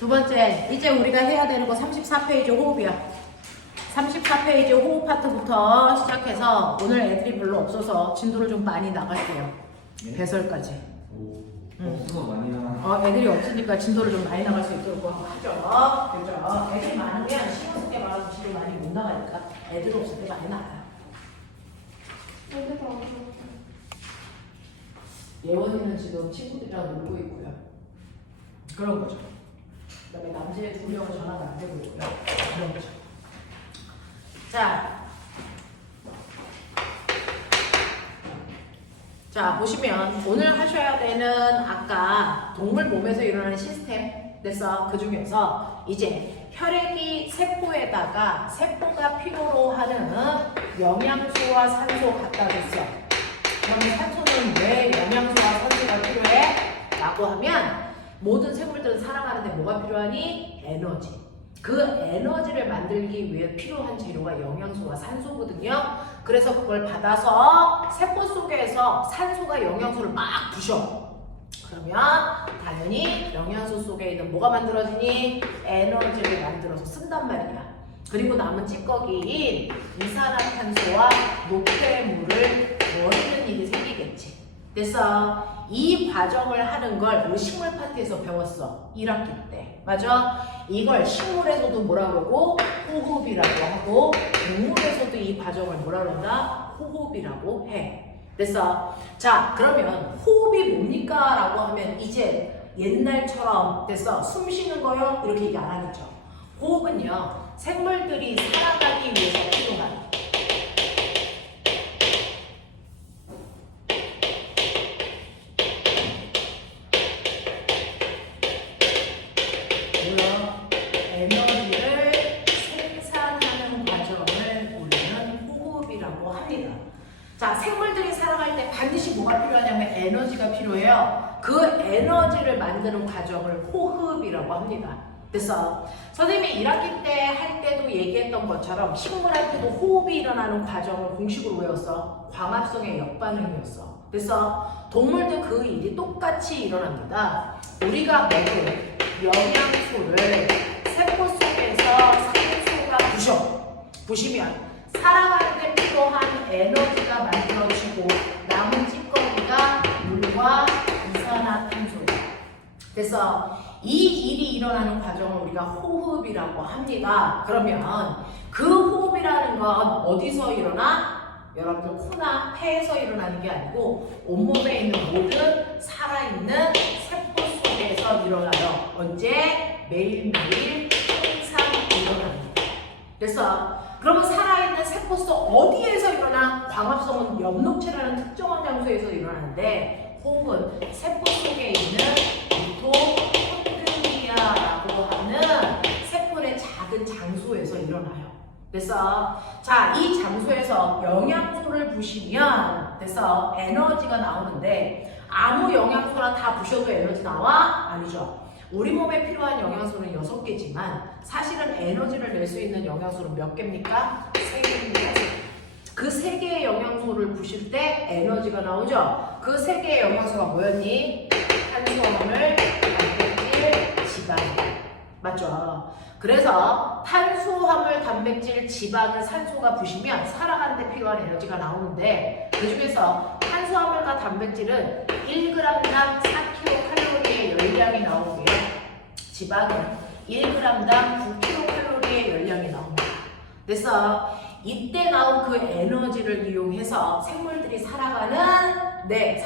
두 번째, 이제 우리가 해야 되는 거 34페이지 호흡이야. 34페이지 호흡 파트부터 시작해서 오늘 애들이 별로 없어서 진도를 좀 많이 나갈게요. 네? 배설까지. 오, 없어서 많이 나. 애들이 없으니까 진도를 좀 많이 나갈 수 있도록 하죠. 그죠? 애들이 많으면 신경 쓸 게 많아서 진도 많이 못 나가니까 애들 없을 때 많이 나가요. 예원이는 지금 친구들이랑 놀고 있고요. 그런 거죠. 그 다음에 남자애 2명은 전화가 안 되고 있고요. 그런 거죠. 자, 보시면 오늘 하셔야 되는 아까 동물 몸에서 일어나는 시스템 그래서 그 중에서 이제 혈액이 세포에다가 세포가 필요로 하는 영양소와 산소 갖다 줬어. 그러면 산소는 왜 영양소와 산소가 필요해? 라고 하면 모든 생물들은 살아가는데 뭐가 필요하니? 에너지. 그 에너지를 만들기 위해 필요한 재료가 영양소와 산소거든요. 그래서 그걸 받아서 세포 속에서 산소가 영양소를 막 부셔. 그러면 당연히 영양소 속에 있는 뭐가 만들어지니? 에너지를 만들어서 쓴단 말이야. 그리고 남은 찌꺼기인 이산화탄소와 노폐물을 버리는 일이 생기겠지. 그래서 이 과정을 하는 걸 우리 식물 파트에서 배웠어. 1학기 때. 맞아? 이걸 식물에서도 뭐라 그러고? 호흡이라고 하고 동물에서도 이 과정을 뭐라 그런다? 호흡이라고 해. 그래서 자 그러면 호흡이 뭡니까? 라고 하면 이제 옛날처럼 됐어. 숨 쉬는 거요? 이렇게 얘기 안 하겠죠. 호흡은요. 생물들이 살아가기 위해서 필요한 에너지를 생산하는 과정을 우리는 호흡이라고 합니다. 자, 생물들이 살아갈 때 반드시 뭐가 필요하냐면 에너지가 필요해요. 그 에너지를 만드는 과정을 호흡이라고 합니다. 그래서 선생님이 1학기 때 할 때도 얘기했던 것처럼 식물한테도 호흡이 일어나는 과정을 공식으로 외웠어. 광합성의 역반응이었어. 그래서 동물도 그 일이 똑같이 일어납니다. 우리가 먹은 영양소를 세포 속에서 산소가 부시면 살아가는 데 필요한 에너지가 만들어지고 남은 찌꺼기가 물과 이산화탄소다. 그래서 이 일이 일어나는 과정을 우리가 호흡이라고 합니다. 그러면 그 호흡이라는 건 어디서 일어나? 여러분들 코나 폐에서 일어나는 게 아니고 온몸에 있는 모든 살아있는 세포 속에서 일어나요. 언제? 매일매일 항상 일어납니다. 그래서 그러면 살아있는 세포 속 어디에서 일어나? 광합성은 엽록체라는 특정한 장소에서 일어나는데 호흡은 세포 속에 있는 미토콘드리아라고 하는 세포의 작은 장소에서 일어나요. 그래서 자, 이 장소에서 영양소를 부시면 그래서 에너지가 나오는데 아무 영양소나 다 부셔도 에너지 나와? 아니죠. 우리 몸에 필요한 영양소는 6개지만 사실은 에너지를 낼 수 있는 영양소는 몇 개입니까? 3개입니다. 그 3개의 영양소를 부실 때 에너지가 나오죠. 그 3개의 영양소가 뭐였니? 탄수화물, 단백질, 지방. 맞죠? 그래서 탄수화물, 단백질, 지방을 산소가 부시면 살아가는 데 필요한 에너지가 나오는데 그 중에서 탄수화물과 단백질은 1g당 4kcal의 열량이 나오고요. 지방은 1g당 9kcal의 열량이 나옵니다. 그래서 이때 나온 그 에너지를 이용해서 생물들이 살아가는 데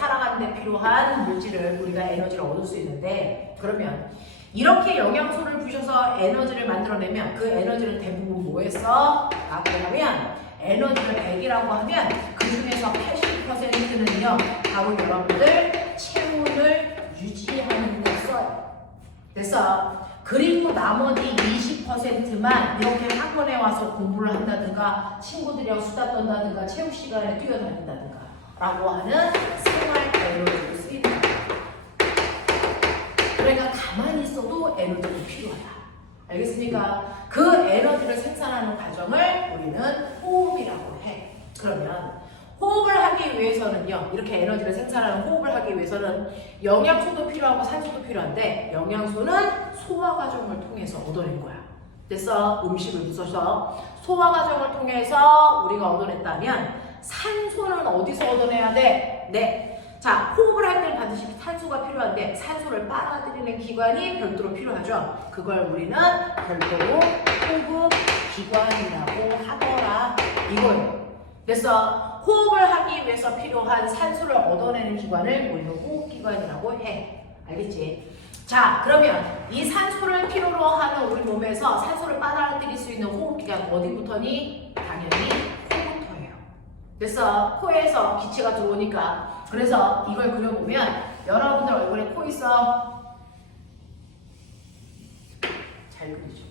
필요한 물질을 우리가 에너지를 얻을 수 있는데 그러면 이렇게 영양소를 부셔서 에너지를 만들어내면 그 에너지는 대부분 뭐에서 나타나면 에너지를 100이라고 하면 그 중에서 80%는요 바로 여러분들 체온을 유지하는 데 써요. 그래서 그리고 나머지 20%만 이렇게 학원에 와서 공부를 한다든가 친구들이랑 수다 떤다든가 체육 시간에 뛰어다닌다든가 라고 하는 생활 에너지를 쓰입니다. 그러니까 가만히 있어도 에너지가 필요하다. 알겠습니까? 그 에너지를 생산하는 과정을 우리는 호흡이라고 해. 그러면 호흡을 하기 위해서는요, 이렇게 에너지를 생산하는 호흡을 하기 위해서는 영양소도 필요하고 산소도 필요한데 영양소는 소화 과정을 통해서 얻어낸 거야. 그래서 음식을 부숴서 소화 과정을 통해서 우리가 얻어냈다면 산소는 어디서 얻어내야 돼? 네. 자, 호흡을 할 때는 반드시 산소가 필요한데 산소를 빨아들이는 기관이 별도로 필요하죠. 그걸 우리는 별도로 호흡 기관이라고 하더라 이거예요. 그래서 호흡을 하기 위해서 필요한 산소를 얻어내는 기관을 우리는 호흡기관이라고 해. 알겠지? 자, 그러면 이 산소를 필요로 하는 우리 몸에서 산소를 빨아들일 수 있는 호흡기관 어디부터니? 당연히 코부터예요. 그래서 코에서 기체가 들어오니까 그래서 이걸 그려보면 여러분들 얼굴에 코 있어? 잘 그리죠?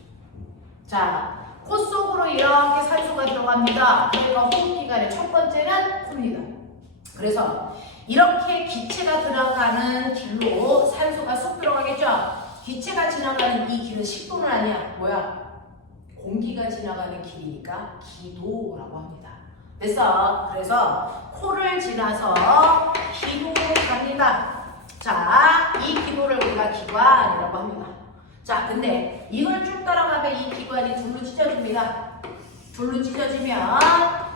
자, 코 속으로 이렇게 산소가 들어갑니다. 그러니까 호흡기관의 첫 번째는 코입니다. 그래서 이렇게 기체가 들어가는 길로 산소가 쏙 들어가겠죠? 기체가 지나가는 이 길은 식도는 아니야. 뭐야? 공기가 지나가는 길이니까 기도라고 합니다. 그래서 코를 지나서 기도로 갑니다. 자, 이 기도를 우리가 기관이라고 합니다. 자, 근데 이걸 쭉 따라가면 이 기관이 둘로 찢어집니다. 둘로 찢어지면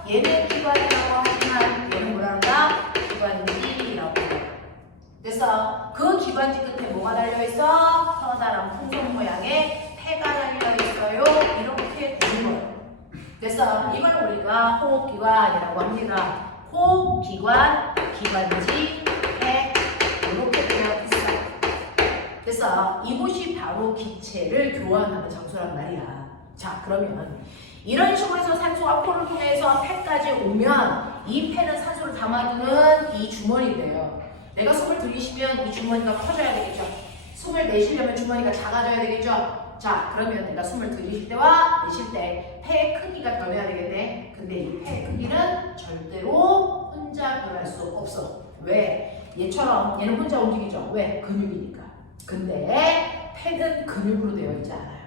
얘는 기관이라고 하지만 얘는 뭐라 한다? 기관지라고 해요. 그래서 그 기관지 끝에 뭐가 달려있어? 커다란 풍선 모양의 폐가 달려있어요. 이렇게 되는 거예요. 그래서 이걸 우리가 호흡기관이라고 합니다. 호흡기관, 기관지, 폐 이렇게 되어 있어요. 그래서 이곳이 바로 기체를 교환하는 장소란 말이야. 자, 그러면 이런 식으로 해서 산소가 코를 통해서 폐까지 오면 이 폐는 산소를 담아두는 이 주머니인데요. 내가 숨을 들이쉬면 이 주머니가 커져야 되겠죠. 숨을 내쉬려면 주머니가 작아져야 되겠죠. 자, 그러면 내가 숨을 들이쉴 때와 내쉴 때 폐의 크기가 변해야 되겠네. 근데 이 폐 크기는 절대로 혼자 변할 수 없어. 왜? 얘처럼 얘는 혼자 움직이죠. 왜? 근육이니까. 근데 폐는 근육으로 되어 있지 않아요.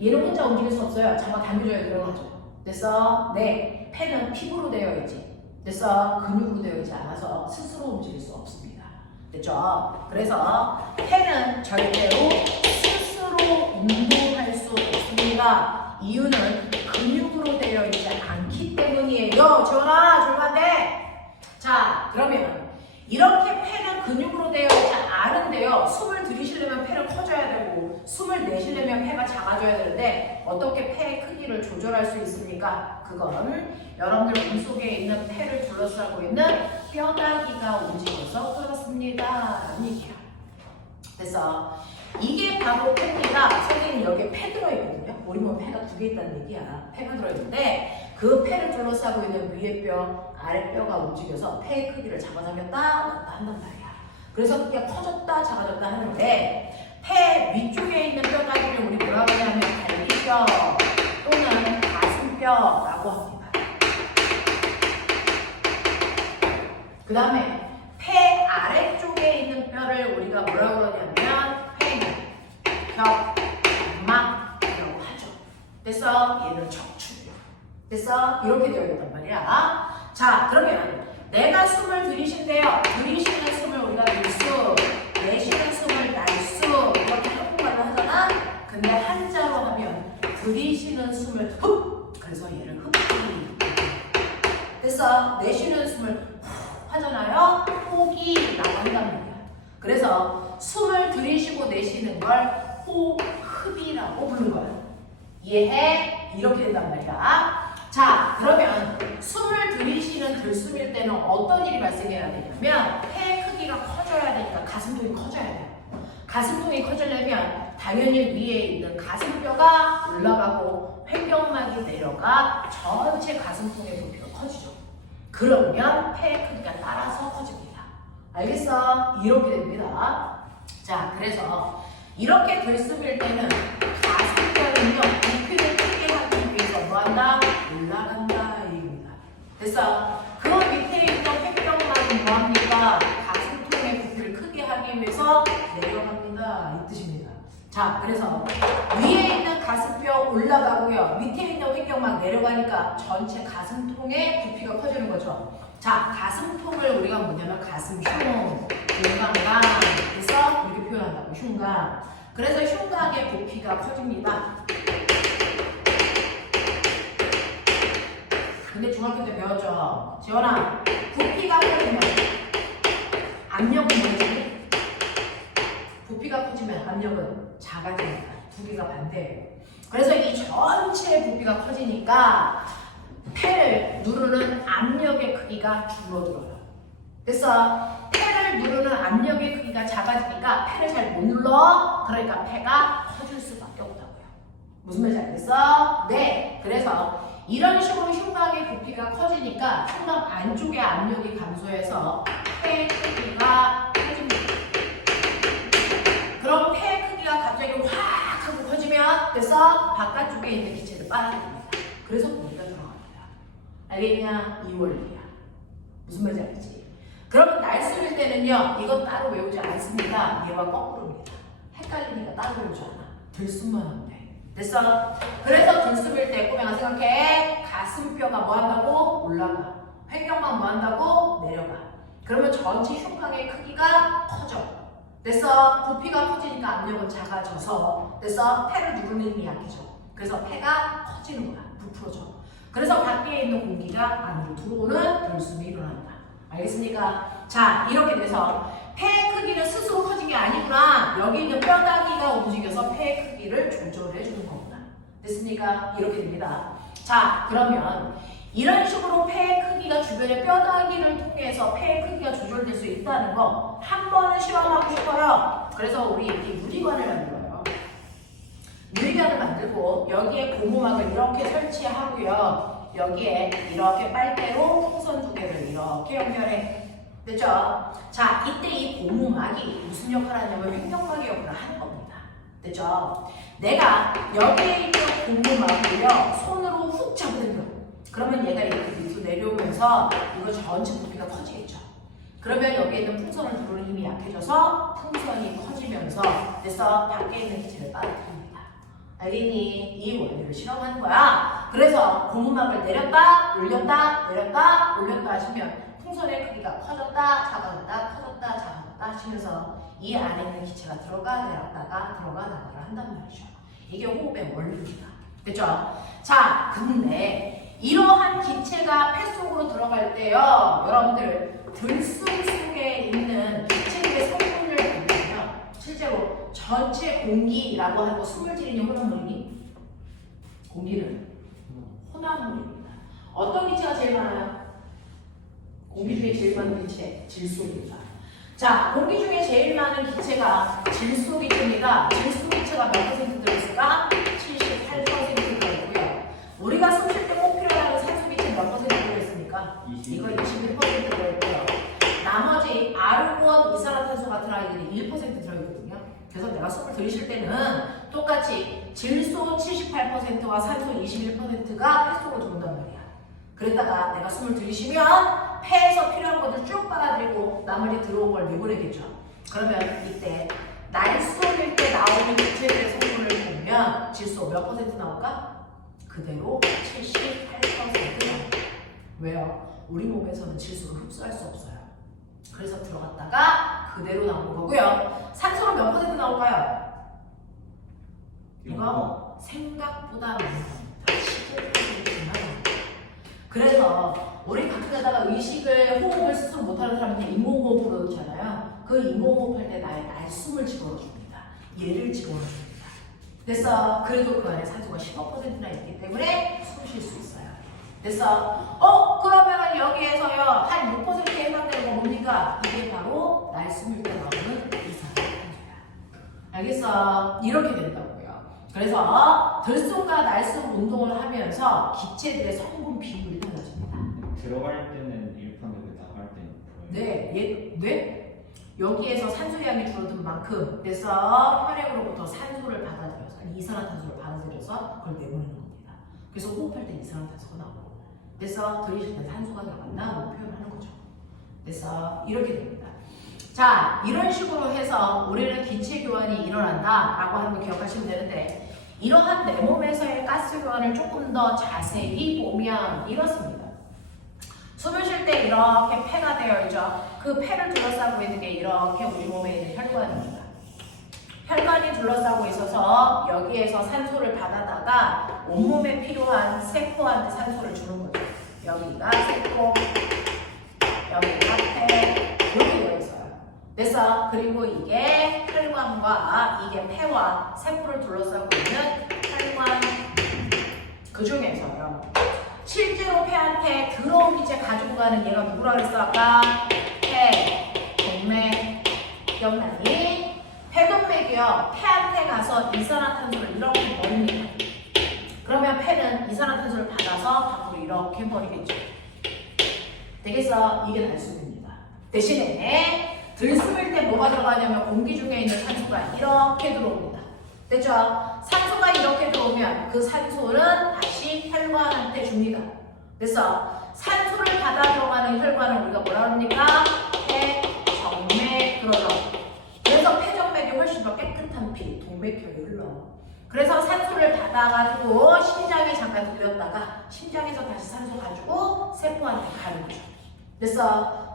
얘는 혼자 움직일 수 없어요. 잡아 당겨줘야 들어가죠. 그래서 네, 폐는 피부로 되어 있지. 그래서 근육으로 되어 있지 않아서 스스로 움직일 수 없습니다. 됐죠? 그래서 폐는 절대로 스스로 운동할 수 없습니다. 이유는 근육으로 되어 있지 않기 때문이에요. 지원아, 조용한데. 자, 그러면 이렇게 폐는 근육으로 되어 있지 않은데요. 숨을 들이쉬려면 폐는 커져야 되고 숨을 내쉬려면 폐가 작아져야 되는데 어떻게 폐의 크기를 조절할 수 있습니까? 그건 여러분들 몸속에 있는 폐를 둘러싸고 있는 뼈다귀가 움직여서 그렇습니다. 라는 얘기야. 그래서 이게 바로 폐입니다. 선생님 여기에 폐 들어있거든요. 우리 몸에 폐가 2개 있다는 얘기야. 폐가 들어있는데 그 폐를 둘러싸고 있는 위에 뼈, 아래 뼈가 움직여서 폐의 크기를 잡아당겼다 놨다 한단 말이야. 그래서 그게 커졌다 작아졌다 하는데 폐 위쪽에 있는 뼈다귀를 우리 뭐라고 하냐면 갈비뼈 또는 가슴뼈라고 합니다. 그 다음에 폐 아래쪽에 있는 뼈를 우리가 뭐라고 하냐면 폐벽, 막이라고 하죠. 그래서 얘는 척추. 그래서 이렇게 되어 있단 말이야. 자, 그러면 내가 숨을 들이쉰대요. 들이쉬는 숨을 우리가 들수, 내쉬는 숨을 날수 이렇게 한국말로 하잖아. 근데 한자로 하면 들이쉬는 숨을 흡, 그래서 얘를 흡기. 그래서 내쉬는 숨을 후 하잖아요. 호기라고 한단 말이야. 그래서 숨을 들이쉬고 내쉬는 걸 호흡이라고 부르는 거야. 이해해? 이렇게 된단 말이야. 자, 그러면 숨을 들이쉬는 들숨일 때는 어떤 일이 발생해야 되냐면 폐 크기가 커져야 되니까 가슴통이 커져야 돼요. 가슴통이 커지려면 당연히 위에 있는 가슴뼈가 올라가고 횡격막이 내려가 전체 가슴통의 부피가 커지죠. 그러면 폐 크기가 따라서 커집니다. 알겠어? 이렇게 됩니다. 자, 그래서 이렇게 들숨일 때는 가슴뼈는요 부피를 크게 하기 위해서 뭐한다? 올라간다 얘기입니다. 그래서 그 밑에 있는 횡격막이 뭐합니까? 가슴통의 부피를 크게 하기 위해서 내려갑니다 이 뜻입니다. 자, 그래서 위에 있는 가슴뼈 올라가고요. 밑에 있는 횡격막 내려가니까 전체 가슴통의 부피가 커지는 거죠. 자, 가슴통을 우리가 뭐냐면 가슴 흉곽랑 그래서 이렇게 표현한다고 흉곽. 그래서 흉곽의 부피가 커집니다. 근데 중학교 때 배웠죠. 지원아, 부피가 커지면 압력은 뭐지? 부피가 커지면 압력은 작아집니다. 두 개가 반대예요. 그래서 이 전체 부피가 커지니까 폐를 누르는 압력의 크기가 줄어들어요. 그래서 폐를 누르는 압력의 크기가 작아지니까 폐를 잘 못 눌러. 그러니까 폐가 커질 수밖에 없다고요. 무슨 말인지 알겠어? 네. 그래서 이런 식으로 흉곽의 부피가 커지니까 흉곽 안쪽의 압력이 감소해서 폐 크기가 커집니다. 그럼 폐 크기가 갑자기 확 하고 커지면 됐어? 바깥쪽에 있는 기체를 빨아들입니다. 그래서 고기가 들어갑니다. 알겠냐? 이 원리야. 무슨 말인지 알겠지? 그러면 날숨일 때는요, 이거 따로 외우지 않습니다. 얘와 거꾸로입니다. 헷갈리니까 따로 외우지 않아. 들숨만 하면 돼. 됐어? 그래서 들숨일 때 꼬맹아 생각해. 가슴뼈가 뭐 한다고? 올라가. 횡격막 뭐 한다고? 내려가. 그러면 전체 흉곽의 크기가 커져. 됐어? 부피가 커지니까 압력은 작아져서 됐어? 폐를 누르는 힘이 약해져. 그래서 폐가 커지는 거야. 부풀어져. 그래서 밖에 있는 공기가 안으로 들어오는 들숨이 일어난다. 알겠습니까? 자, 이렇게 돼서 폐 크기는 스스로 커진 게 아니구나. 여기 있는 뼈다귀가 움직여서 폐 크기를 조절해 주는 거구나. 됐습니까? 이렇게 됩니다. 자, 그러면 이런 식으로 폐 크기가 주변의 뼈다귀를 통해서 폐 크기가 조절될 수 있다는 거 한 번은 실험하고 싶어요. 그래서 우리 이렇게 유리관을 만들어요. 유리관을 만들고 여기에 고무막을 이렇게 설치하고요. 여기에 이렇게 빨대로 풍선 두 개를 이렇게 연결해. 됐죠? 자, 이때 이 고무막이 무슨 역할을 하냐면 횡격막의 역할을 하는 겁니다. 됐죠? 내가 여기에 있는 고무막을요, 손으로 훅 잡아당겨. 그러면 얘가 이렇게 밑으로 내려오면서 이거 전체 부피가 커지겠죠. 그러면 여기에 있는 풍선을 누르는 힘이 약해져서 풍선이 커지면서 그래서 밖에 있는 기체를 빨아들입니다. 알겠니? 이 원리를 실험하는 거야. 그래서 고무막을 내렸다, 올렸다, 내렸다, 올렸다 하시면 풍선의 크기가 커졌다, 작아졌다, 커졌다, 작아졌다 하시면서 이 안에 있는 기체가 들어가, 내렸다가, 들어가, 나가를 한단 말이죠. 이게 호흡의 원리입니다. 됐죠? 자, 근데 이러한 기체가 폐 속으로 들어갈 때요, 여러분들 들숨 속에 있는 기체들의 성분을 보면 실제로 전체 공기라고 하는 거 숨을 들이는 혼합물이니? 공기는 혼합물입니다. 어떤 기체가 제일 많아요? 공기 중에 제일 많은 기체, 질소입니다. 자, 공기 중에 제일 많은 기체가 질소 기체입니다. 질소 기체가 몇 퍼센트 들어있을까? 78% 들어있고요. 우리가 숨 쉴 때 꼭 필요한 산소 기체 몇 퍼센트 들어있습니까? 이거 21% 들어있고요. 나머지 아르곤, 이산화탄소 같은 아이들이 1% 들어있거든요. 그래서 내가 숨을 들이쉴 때는 똑같이 질소 78%와 산소 21%가 폐 속으로 들어온단 말이야. 그랬다가 내가 숨을 들이쉬면 폐에서 필요한 것들 쭉 빨아들이고 나머지 들어온 걸 내보내겠죠. 그러면 이때 날숨일 때 나오는 기체들의 성분을 보면 질소 몇 퍼센트 나올까? 그대로 78% 나옵니다. 왜요? 우리 몸에서는 질소를 흡수할 수 없어요. 그래서 들어갔다가 그대로 나오는 거고요. 산소는 몇 퍼센트 나올까요? 이거 생각보다 많이 나옵니다. 11%만 나옵니다. 그래서 우리 가끔 가다가 의식을, 호흡을 스스로 못하는 사람한테 잇몸호흡 부르잖아요. 그 잇몸호흡 할 때 나의 날숨을 집어넣어줍니다. 얘를 집어넣어줍니다. 그래서 그래도 그 안에 산소가 15%나 있기 때문에 숨 쉴 수 있어요. 그래서 그러면 여기에서요 한 6%에 해당되는 거 뭡니까? 이게 바로 날숨일 때 나오는 이산화탄소야. 알겠어? 이렇게 된다고요. 그래서 들숨과 날숨 운동을 하면서 기체들의 성분 비율이 달라집니다. 들어갈 때는 1%고 나갈 때는 9%. 네? 여기에서 산소량이 줄어든 만큼 그래서 혈액으로부터 산소를 받아들여서 아니 이산화탄소를 받아들여서 그걸 내보내는 겁니다. 그래서 호흡할 때 이산화탄소가 나오고 그래서 들이쉴 때 산소가 나간다 뭐 표현하는 거죠. 그래서 이렇게 됩니다. 자, 이런 식으로 해서 우리는 기체 교환이 일어난다라고 하는 거 기억하시면 되는데 이러한 내 몸에서의 가스 교환을 조금 더 자세히 보면 이렇습니다. 숨을 쉴 때 이렇게 폐가 되어 있죠. 그 폐를 둘러싸고 있는 게 이렇게 우리 몸에 있는 혈관입니다. 혈관이 둘러싸고 있어서 여기에서 산소를 받아다가 온몸에 필요한 세포한테 산소를 주는 거죠. 여기가 세포, 여기가 폐, 이렇게 되어 있어요. 그래서 그리고 이게 혈관과 이게 폐와 세포를 둘러싸고 있는 혈관, 그 중에서요. 실제로 폐한테 들어온 기체 가지고 가는 얘가 누구라 그랬어 아까? 폐, 동맥, 기억나니? 폐동맥이요. 폐한테 가서 이산화탄소를 이렇게 버립니다. 그러면 폐는 이산화탄소를 받아서 밖으로 이렇게 버리겠죠. 되겠어? 이게 단순입니다. 대신에 들숨을 때 뭐가 들어가냐면 공기 중에 있는 산소가 이렇게 들어옵니다. 됐죠? 산소가 이렇게 들어오면 그 산소는 다시 혈관한테 줍니다. 그래서 산소를 받아 들어가는 혈관을 우리가 뭐라 합니까? 폐, 정맥, 그러죠. 그래서 폐정맥이 훨씬 더 깨끗한 피, 동맥혈이 흘러요. 그래서 산소를 받아가지고 심장에 잠깐 들렸다가 심장에서 다시 산소 가지고 세포한테 가는 거죠.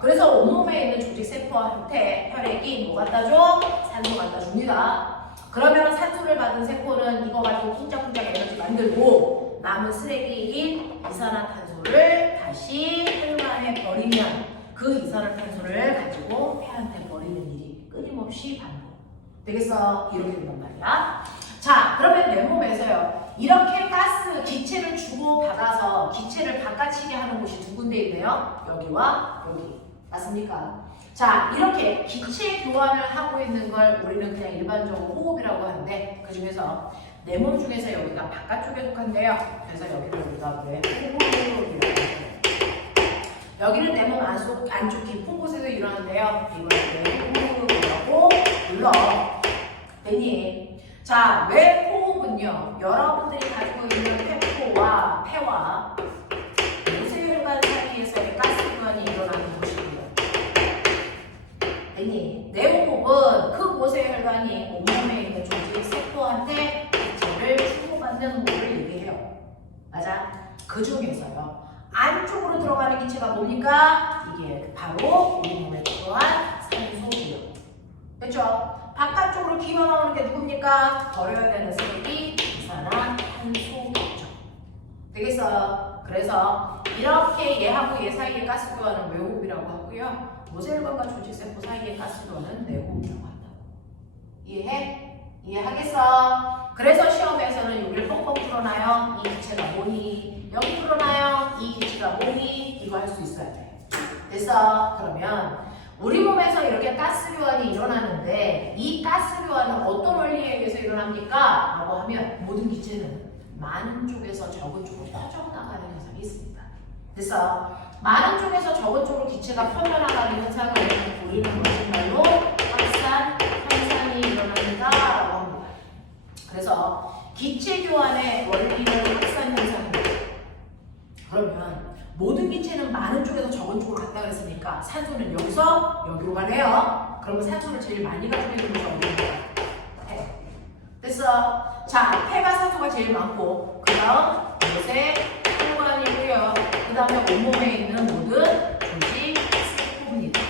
그래서 온몸에 있는 조직 세포한테 혈액이 뭐 갖다 줘? 산소 갖다 줍니다. 그러면 산소를 받은 세포는 이거 가지고 쿵짝쿵짝 에너지 만들고 남은 쓰레기인 이산화탄소를 다시 혈관에 버리면 그 이산화탄소를 가지고 폐한테 버리는 일이 끊임없이 반복. 되겠어? 이렇게 된단 말이야. 자, 그러면 내 몸에서요. 이렇게 가스, 기체를 주고받아서 기체를 바깥치게 하는 곳이 두 군데 있네요. 여기와 여기. 맞습니까? 자, 이렇게 기체 교환을 하고 있는 걸 우리는 그냥 일반적으로 호흡이라고 하는데 그 중에서 내 몸 중에서 여기가 바깥쪽에 속한데요. 그래서 여기를 우리가 왜 호흡이라고 해요. 여기는 내 몸 안쪽 깊은 곳에서 일어나는데요. 이걸 왜 호흡이라고 불러. 됐니? 자, 왜 호흡은요? 여러분들이 가지고 있는 폐포와 폐와 모세혈관 사이에서의 가스 교환이 일어나는 곳이고요. 됐니? 내 호흡은 그 모세혈관이 온몸에 있는 조직 세포한테 기체를 주고받는 호흡을 얘기해요. 맞아? 그 중에서요. 안쪽으로 들어가는 기체가 뭡니까? 이게 바로 우리 몸에 필요한 산소고요. 그렇죠? 바깥쪽으로 기어 나오는 게 누굽니까? 버려야 되는 쓰레기, 이산화탄소겠죠. 되겠어요? 그래서 이렇게 얘하고 얘 사이의 가스 교환은 외호흡이라고 하고요. 모세혈관과 조직세포 사이의 가스 교환은 내호흡이라고 한다고. 이해해? 이해하겠어? 그래서 시험에서는 여기를 뻥뻥 풀어놔요. 이 기체가 뭐니? 여기 풀어놔요. 이 기체가 뭐니? 이거 할 수 있어야 돼. 됐어? 그러면 우리 몸에서 이렇게 가스 교환이 일어나는데 이 가스 교환은 어떤 원리에 의해서 일어납니까? 라고 하면 모든 기체는 많은 쪽에서 적은 쪽으로 퍼져나가는 현상이 있습니다. 그래서 많은 쪽에서 적은 쪽으로 기체가 퍼져나가는 현상을 우리는 무슨 말로 확산 현상이 일어난다라고 합니다. 그래서 기체 교환의 원리는 확산 현상입니다. 그러면 모든 기체는 많은 쪽에서 적은 쪽으로 갔다 그랬으니까 산소는 여기서 여기로 가네요. 그러면 산소를 제일 많이 가지고 있는 곳이 어디입니까? 폐. 됐어? 자, 폐가 산소가 제일 많고 그 다음 모세 혈관이고요. 그 다음에 온몸에 있는 모든 조직 세포입니다.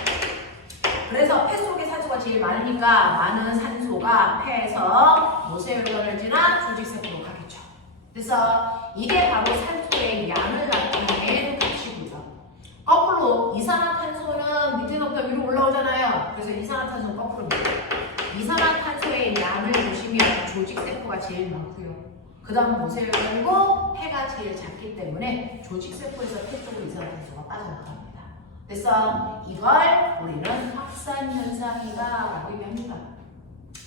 그래서 폐 속에 산소가 제일 많으니까 많은 산소가 폐에서 모세혈관을 지나 조직 세포로 가겠죠. 그래서 이게 바로 산소의 양을 나타내는 값이고요. 거꾸로 이산화탄소는 밑에서부터 위로 올라오잖아요. 그래서 이산화탄소는 거꾸로입니다. 이산화탄소의 양을 보시면 조직세포가 제일 많고요. 그 다음 모세혈관이고 폐가 제일 작기 때문에 조직세포에서 폐 쪽으로 이산화탄소가 빠져나갑니다. 그래서 이걸 우리는 확산현상이다 라고 얘기합니다.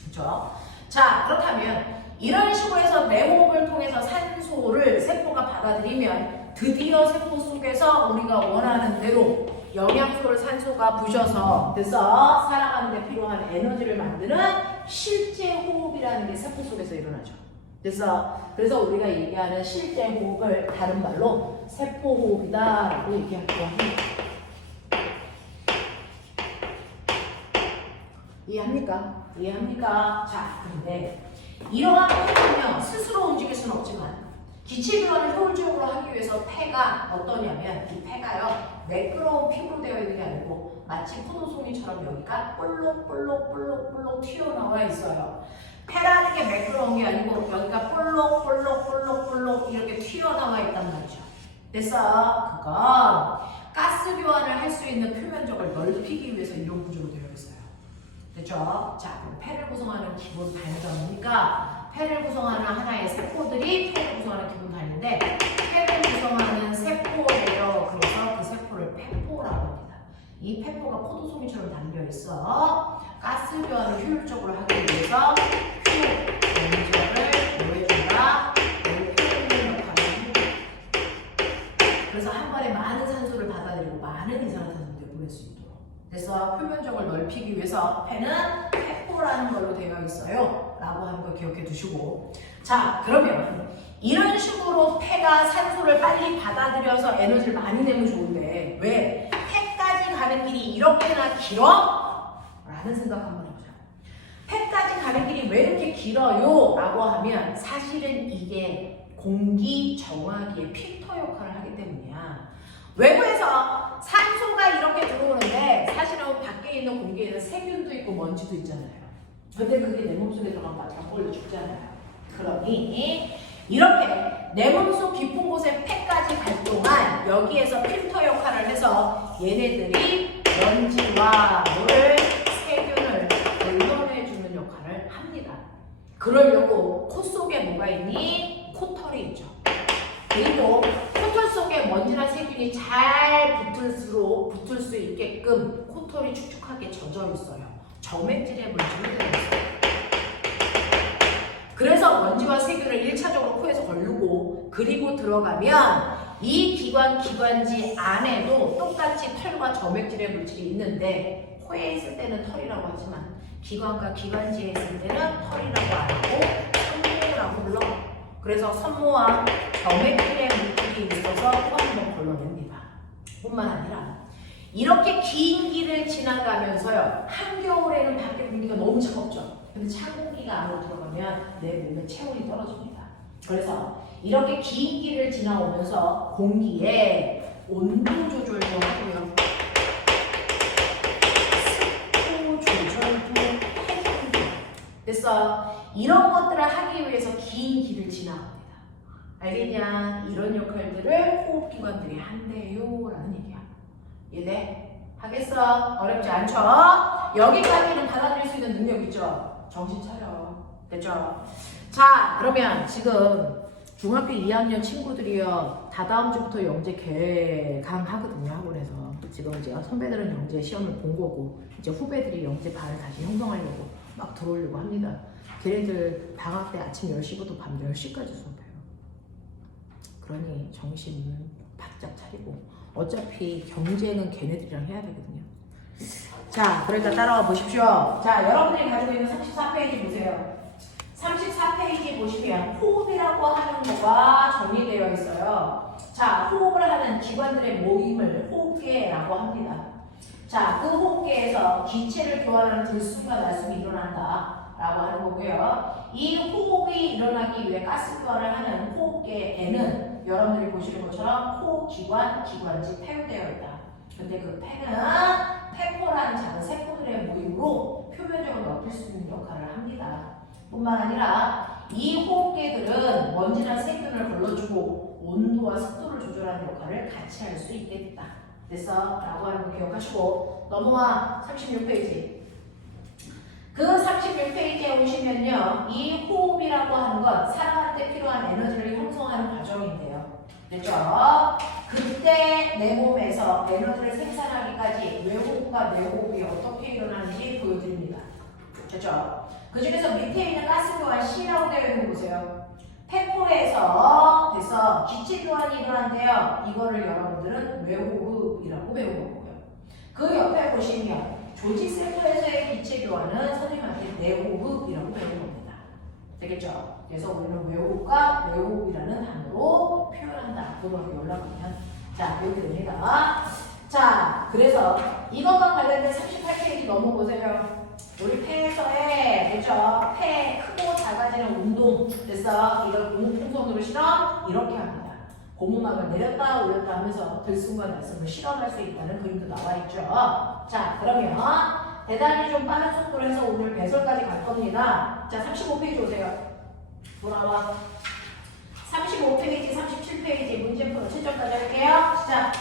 그렇죠? 자, 그렇다면 이런 식으로 해서 내 호흡을 통해서 산소를 세포가 받아들이면 드디어 세포 속에서 우리가 원하는 대로 영양소를 산소가 부셔서 그래서 살아가는 데 필요한 에너지를 만드는 실제 호흡이라는 게 세포 속에서 일어나죠. 그래서 우리가 얘기하는 실제 호흡을 다른 말로 세포 호흡이다라고 얘기하기도 합니다. 이해합니까? 이해합니까? 자, 근데 이러한 폐는요 스스로 움직일 수는 없지만 기체 교환을 효율적으로 하기 위해서 폐가 어떠냐면 이 폐가요 매끄러운 피부로 되어 있는 게 아니고 마치 포도송이처럼 여기가 볼록볼록 튀어나와 있어요. 폐라는 게 매끄러운 게 아니고 여기가 볼록 이렇게 튀어나와 있단 말이죠. 그래서 그건 가스 교환을 할 수 있는 표면적을 넓히기 위해서 이런 구조로 되어 있어요. 됐죠? 자, 그럼 폐를 구성하는 기본 단위가 폐를 구성하는 하나의 세포들이 폐를 구성하는 기본 단위인데 폐를 구성하는 세포예요. 그래서 그 세포를 폐포라고 합니다. 이 폐포가 포도송이처럼 담겨 있어. 가스 교환을 효율적으로 하기 위해서 면적을 보여준다. 표현의 역할을 합니다. 그래서 한 번에 많은 산소를 받아들이고 많은 이산화탄소를 내보낼 수 있도록. 그래서 표면적을 넓히기 위해서 폐는 폐포라는 걸로 되어 있어요. 라고 하는 걸 기억해 두시고. 자, 그러면 이런 식으로 폐가 산소를 빨리 받아들여서 에너지를 많이 내면 좋은데 왜 폐까지 가는 길이 이렇게나 길어? 라는 생각 한번 해보자. 폐까지 가는 길이 왜 이렇게 길어요? 라고 하면 사실은 이게 공기 정화기의 필터 역할을 하기 때문이야. 외부에서 산소가 이렇게 들어오는데 사실은 밖에 있는 공기에는 세균도 있고 먼지도 있잖아요. 근데 그게 내 몸속에 들어가면 다 걸려 죽잖아요. 그러니 이렇게 내 몸속 깊은 곳에 폐까지 갈 동안 여기에서 필터 역할을 해서 얘네들이 먼지와 물, 세균을 걸러내주는 역할을 합니다. 그러려고 코 속에 뭐가 있니? 코털이 있죠. 그리고 코털 속에 먼지나 세균이 잘 붙을 수 있게끔 코털이 축축하게 젖어 있어요. 점액질의 물질을 들어있어요. 그래서 먼지와 세균을 1차적으로 코에서 걸르고 그리고 들어가면 이 기관지 안에도 똑같이 털과 점액질의 물질이 있는데 코에 있을 때는 털이라고 하지만 기관과 기관지에 있을 때는 털이라고 안 하고 선모라고 불러. 그래서 선모와 점액질의 물질이 있어서 코 한번 걸러냅니다. 뿐만 아니라 이렇게 긴 길을 지나가면서요. 한겨울에는 밖에 공기가 너무 차갑죠. 근데 찬 공기가 안으로 들어가면 내 몸의 체온이 떨어집니다. 그래서 이렇게 긴 길을 지나오면서 공기의 온도 조절도 하고요. 습도 조절도 해줍니다. 그래서 이런 것들을 하기 위해서 긴 길을 지나갑니다. 알겠냐? 이런 역할들을 호흡기관들이 한대요 라는 얘기야. 이해돼? 하겠어? 어렵지 않죠? 여기까지는 받아들일 수 있는 능력 있죠? 정신 차려. 됐죠? 자, 그러면 지금 중학교 2학년 친구들이요. 다다음 주부터 영재 개강하거든요. 학원에서. 지금 이제 선배들은 영재 시험을 본 거고 이제 후배들이 영재 반을 다시 형성하려고 막 들어오려고 합니다. 걔네들 방학 때 아침 10시부터 밤 10시까지 수업해요. 그러니 정신은 바짝 차리고 어차피 경쟁은 걔네들이랑 해야 되거든요. 자, 그러니까 따라와 보십시오. 자, 여러분들이 가지고 있는 34페이지 보세요. 34페이지 보시면 호흡이라고 하는 거가 정리되어 있어요. 자, 호흡을 하는 기관들의 모임을 호흡계라고 합니다. 자, 그 호흡계에서 기체를 교환하는 들숨과 날숨이 일어난다 라고 하는 거고요. 이 호흡이 일어나기 위해 가스 교환을 하는 호흡계에는 여러분들이 보시는 것처럼 호흡기관, 기관지 폐유되어 있다. 근데 그 폐는 폐포라는 작은 세포들의 모임으로 표면적으로 넓힐 수 있는 역할을 합니다. 뿐만 아니라 이 호흡계들은 먼지나 세균을 걸러주고 온도와 습도를 조절하는 역할을 같이 할 수 있게 됐다. 그래서 라고 하는 거 기억하시고 넘어와 36페이지. 그 36페이지에 오시면요. 이 호흡이라고 하는 건 살아갈 때 필요한 에너지를 형성하는 과정인데요. 됐죠? 그때 내 몸에서 에너지를 생산하기까지 외호흡과 내호흡이 어떻게 일어나는지 보여드립니다. 됐죠? 그 중에서 밑에 있는 가스교환 C라고 되어 있는 거 보세요. 폐포에서 돼서 기체 교환이 일어난대요. 이거를 여러분들은 외호흡이라고 배운 거고요. 그 옆에 보시면 조직 세포에서의 기체 교환은 선생님한테 내호흡이라고 배운 겁니다. 되겠죠? 그래서 우리는 외호흡과 내호흡이라는 단어로 표현한다. 그거하고 연락하면 자 이렇게 됩니다. 자, 그래서 이것과 관련된 38페이지 넘어보세요. 우리 폐에서의 그죠? 폐 크고 작아지는 운동 됐어? 이걸 고무풍선으로 실험 이렇게 합니다. 고무막을 내렸다 올렸다 하면서 들숨과 날숨을 실험할 수 있다는 그림도 나와 있죠. 자 그러면 대단히 좀 빠른 속도로 해서 오늘 배설까지 갈 겁니다. 자 35페이지 오세요. 돌아와. 35페이지, 37페이지 문제풀어 7점까지 할게요. 시작.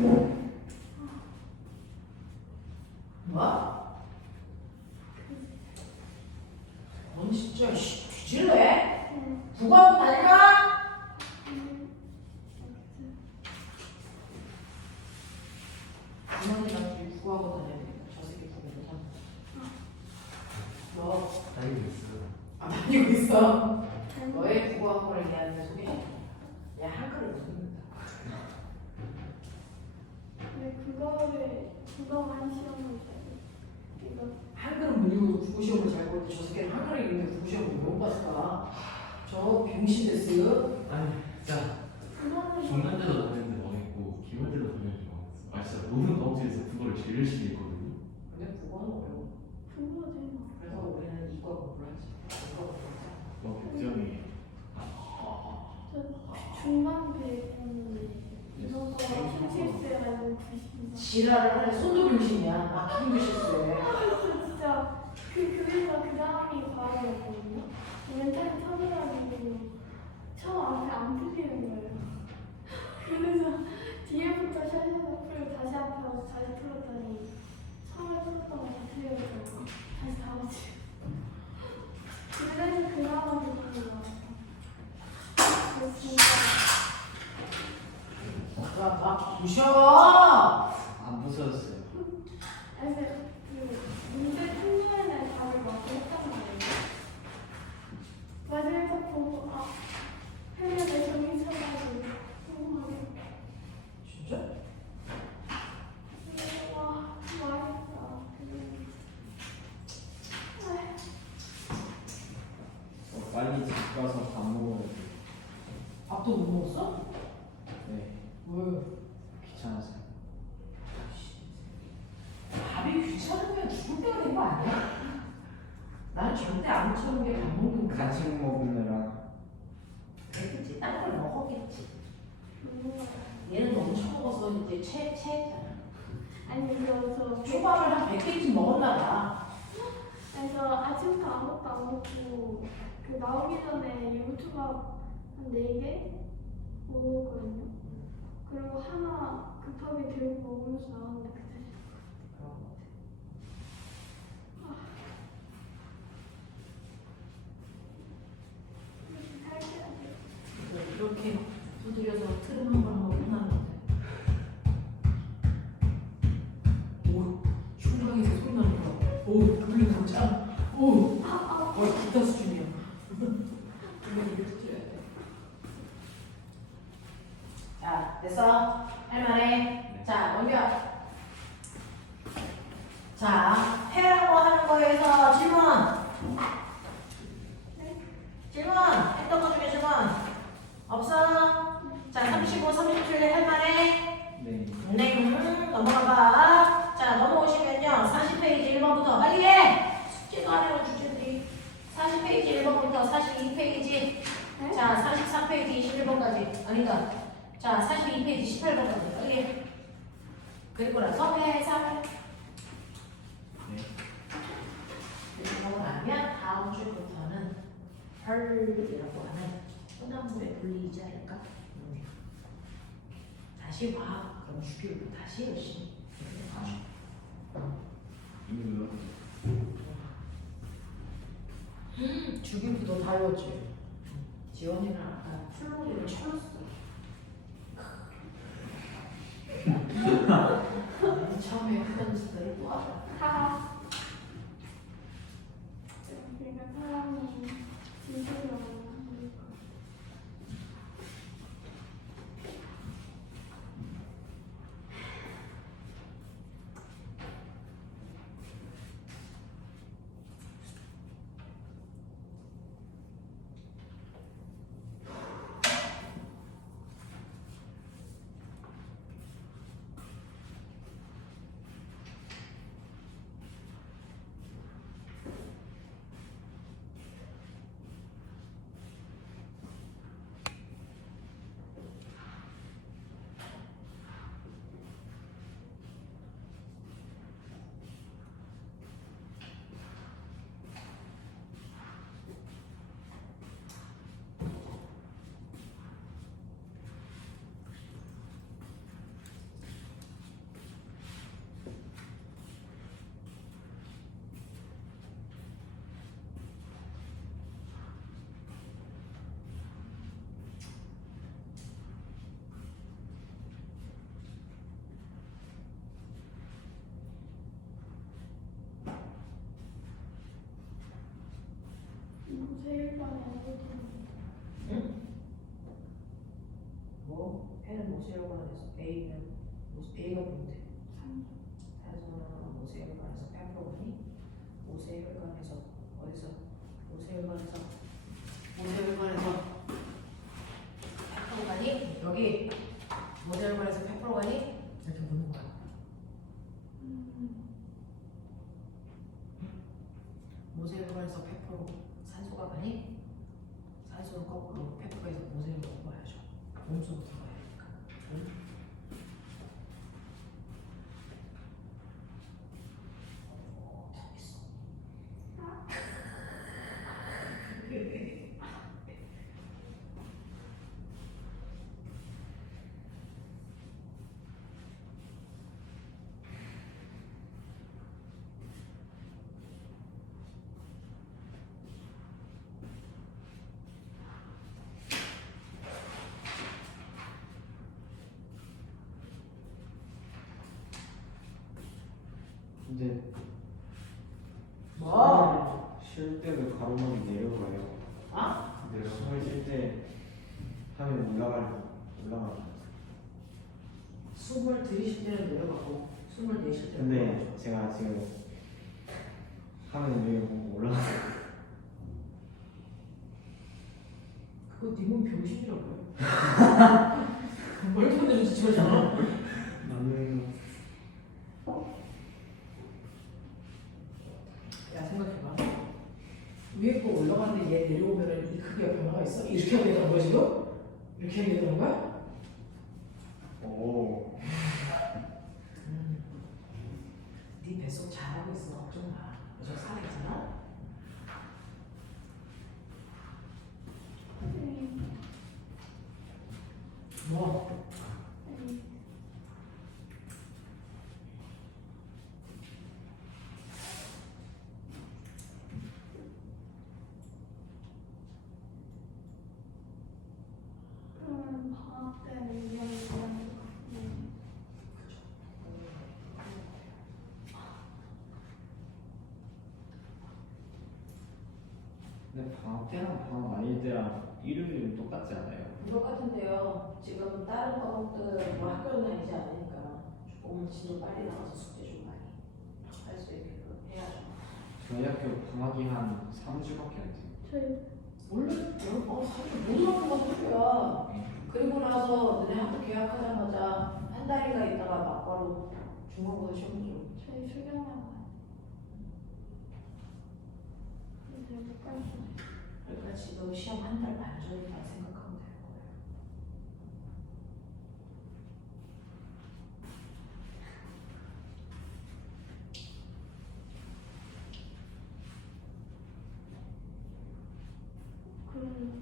뭐? 넌 진짜 뒤질래? 국어하고 다닐까? 부모님한테 국어하고 다녀야 되겠다. 저 새끼 국어 못한다. 너 다니고 있어요. 다니고 있어. 너의 국어학원을 얘한테 소개해. 얘 한글을 못 읽는다. 근데 그거 한 시험을 이거 한글은 못 읽어도 국어 시험을 잘 보는데 저 새끼는 한글을 읽는데 국어 시험을 왜 못 봤을까? 저 병신 됐어요. 아니, 진짜 그거는 중간 때도 다녔는데 망했고 기본 때도 다녔는데 망했어. 아 진짜 모든 과목들에서 그거를 제일 열심히 했거든요. 근데 국어는 어려워. 그거 되나? 그래서 우리는 이과 공부를 하지. 이과 공부를 하자. 걱정이 저 중간 배웠는데 이거 실수해가지고 90분. 지랄을 하네. 손도 병신이야. 막히는 게 실수해. 진짜 그래서 그 다음이 과외였거든요. 멘탈이 터져가지고 처음 앞에 안 풀리는 거예요. 그래서 뒤에부터 샬샬 풀고 다시 앞에 와서 다시 풀었더니 처음에 풀었던 거 다 틀려가지고 다시 다 맞지. 그래서 그나마 되는 것 같아요. 그래서 진짜 막 부셔. 안 부서졌어요. 아니 그 문제 탐구에는 답을 막 했단 말이에요. 마지막에 딱 보고 아 헬멧에 정리 쳐가지고 궁금하게 진짜? 와 망했다. 빨리 집 가서 밥 먹어야 돼. 밥도 못 먹었어? 네, 왜? 귀찮아서. 밥이 귀찮으면 죽을 때가 된 거 아니야? 난 절대 안 처먹은 게 밥 먹는 거야. 간식 먹느라 그랬겠지. 딴 걸 먹었겠지. 궁금하다. 얘는 너무 처먹어서 이제 체했잖아. 아니 그래서 초밥을 한 100개쯤 먹었나 봐. 그래서 아침부터 아무것도 안 먹고 그 나오기 전에 유부초밥 한 4개 먹었거든요. 그리고 하나 급하게 들고 먹으면서 나왔는데 그때 그런 거 같아. 살게야지. 이렇게 두드려서 트름 한 번 하고 끝나는 건데. 오, 흉방에서 소리 나는 거. 오, 그게 진짜. 오, 거의 기타 수준이야. 분명히 이렇게 들어야 돼. 자, 됐어? 할만해. 자, 넘겨. 자, 해라고 하는 거에서 질문. 질문. 했던 것 중에 질문. 없어? 자, 35, 37 할만해? 네. 네, 넘어가봐. 자, 넘어오시면요. 40페이지 1번부터 빨리 해! 숙제도 안 해요, 주제들이. 40페이지 1번부터 42페이지. 자, 44페이지 21번까지. 아니다. 자, 42페이지 18번까지. 빨리 해. 그리고 나서 해설. 네. 그리고 나면 다음 주부터는 헐이라고 하는 소나무의 분리이지 않을까? 다시 와. 그럼 주기로 다시 열심히. 이미 주기부도 다 외웠지. 지원이랑 아까 플로리를 쳐줬어. 처음에 했던 짓들을 또 하자. 하하. 그러니까 사람이 진실이 없는 모세일반에 에너지는 응? 뭐? 해는 모세혈관에서 A가 뭔데? 산소는 모세혈관에서 8%니? 모세혈관에서 어디서? 모세혈관에서 8%가니? 여기 모세혈관에서 8%가니? 이렇게 묻는 거야. 모세혈관에서 100% 산소가 가니? 산소는 거꾸로 100%에서 모세혈관 먹어야죠. 몸속부터 가야 되니까. 응? 다 있어. 근데 뭐? 쉴 때도 가로막이 내려가요. 아? 근데 숨을 쉴 때 하면 올라가요. 숨을 들이쉴 때는 내려가고 숨을 내쉴 때는 근데 내려가죠. 제가 지금 하면 여기 보고 올라가요. 그거 니몸 병신이라고요? 말도 안 되는 짓 하잖아. 나는 야 생각해봐. 위에 거 올라가는데 얘 내려오면은 이 크기가 변화가 있어? 이렇게 하게 되는 거야 지금? 이렇게 하게 되는 거야? 오 네 뱃속 잘하고 있어 걱정 마. 저 살아있잖아. 뭐? 그러면 방학 때는 이런 거 같고 근데 방학 때랑 방학 아닐 때랑 일요일은 똑같지 않아요? 똑같은데요. 지금 다른 과목들 뭐 학교는 다니지 않으니까 조금 진도 빨리 나가서 숙제 좀 많이 할 수 있게끔 해야죠. 저희 학교 방학이 한 3주밖에 안 돼요. 저희 원래 사실 모든 학교가 학교야. 그리고 나서 너네 학교 개학하자마자 한 달인가 있다가 막바로 중간고사 시험 줘. 저희 수경나가 이제 못 갔어요. 그러니까 지금 시험 한 달 반 전이라 생각하면 될 거예요. 그럼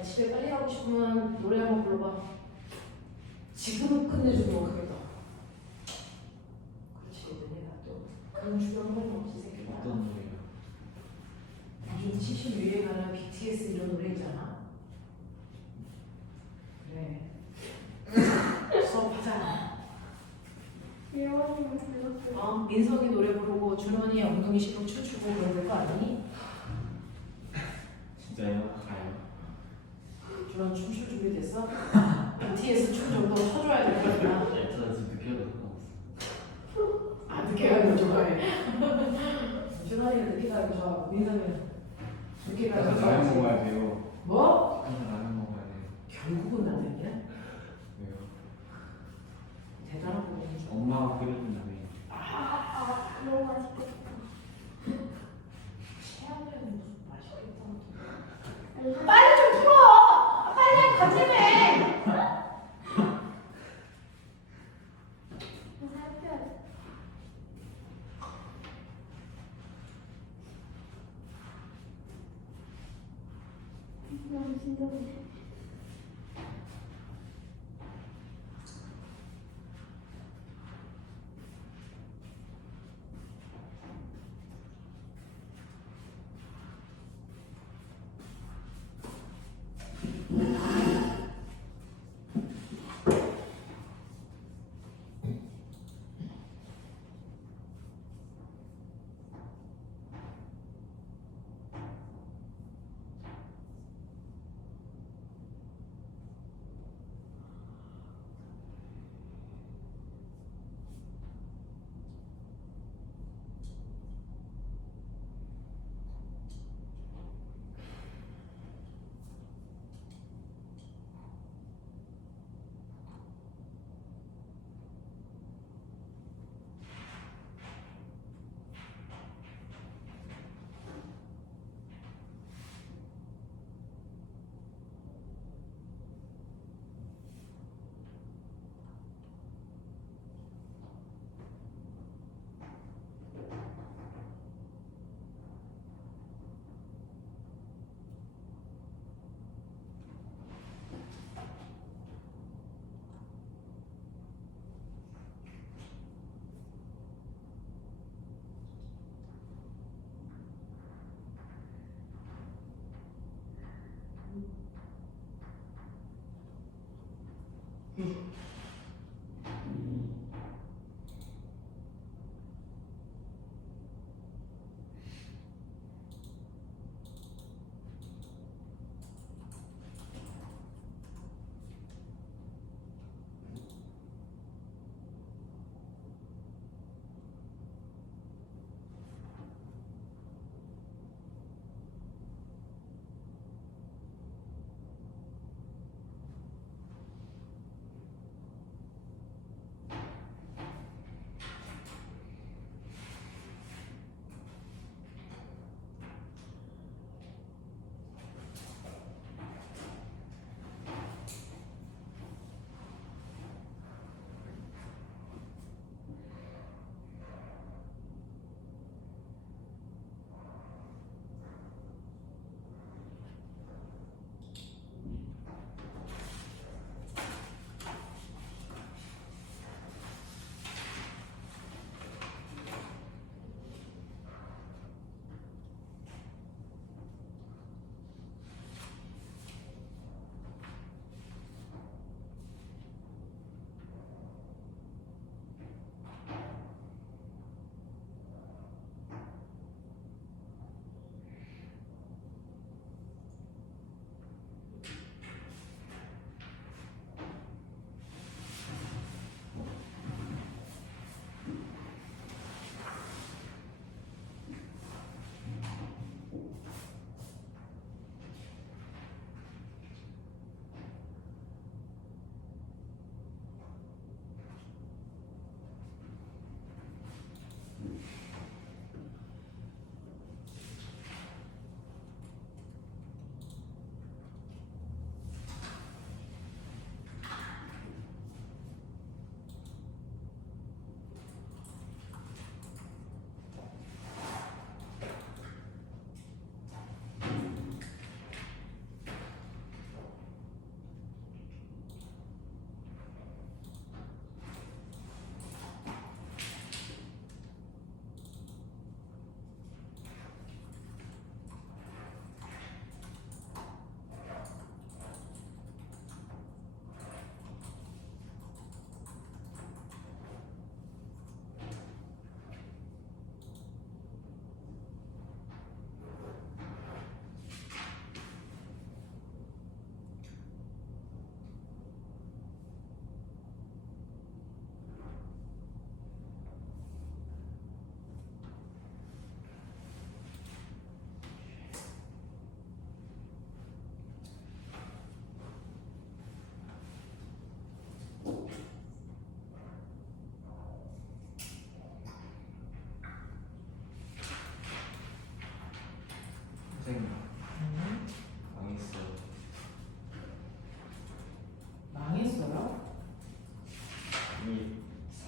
야, 집에 빨리 가고 싶으면 노래 한번 불러봐. 지금 끝내주면 하겠다. 그렇지, 내가 또 그런 주변 할 없지 새끼야. 어떤 노래가? 요즘 70 유행하는 BTS 이런 노래 있잖아. 그래. 수업하자. 예원이가 불렀어요. 민석이 노래 부르고 준원이 엉덩이 씹고 춤추고 그런 거 아니니? 진짜요? 가요? 준원 춤출 준비 됐어? BTS 춤 정도 쳐줘야 될 거야. 네, 저는 지금 늦게 와도 상관없어요. 아, 늦게 가는 거 좋아해. 준원이가 늦게 가는 거 좋아. 민석이는 늦게 가는 거 라면 좋아해. 먹어야 돼요. 뭐? 항상 라면 먹어야 돼요. 결국은 라면이야? 왜요? 대단한 부분이죠. 엄마가 끓여준 라면. 너무 맛있겠다. 최악은 무슨 맛있겠다. 알죠? 빨리 좀 풀어! 빨리 가지매! 살펴야 돼. 너무 진정해.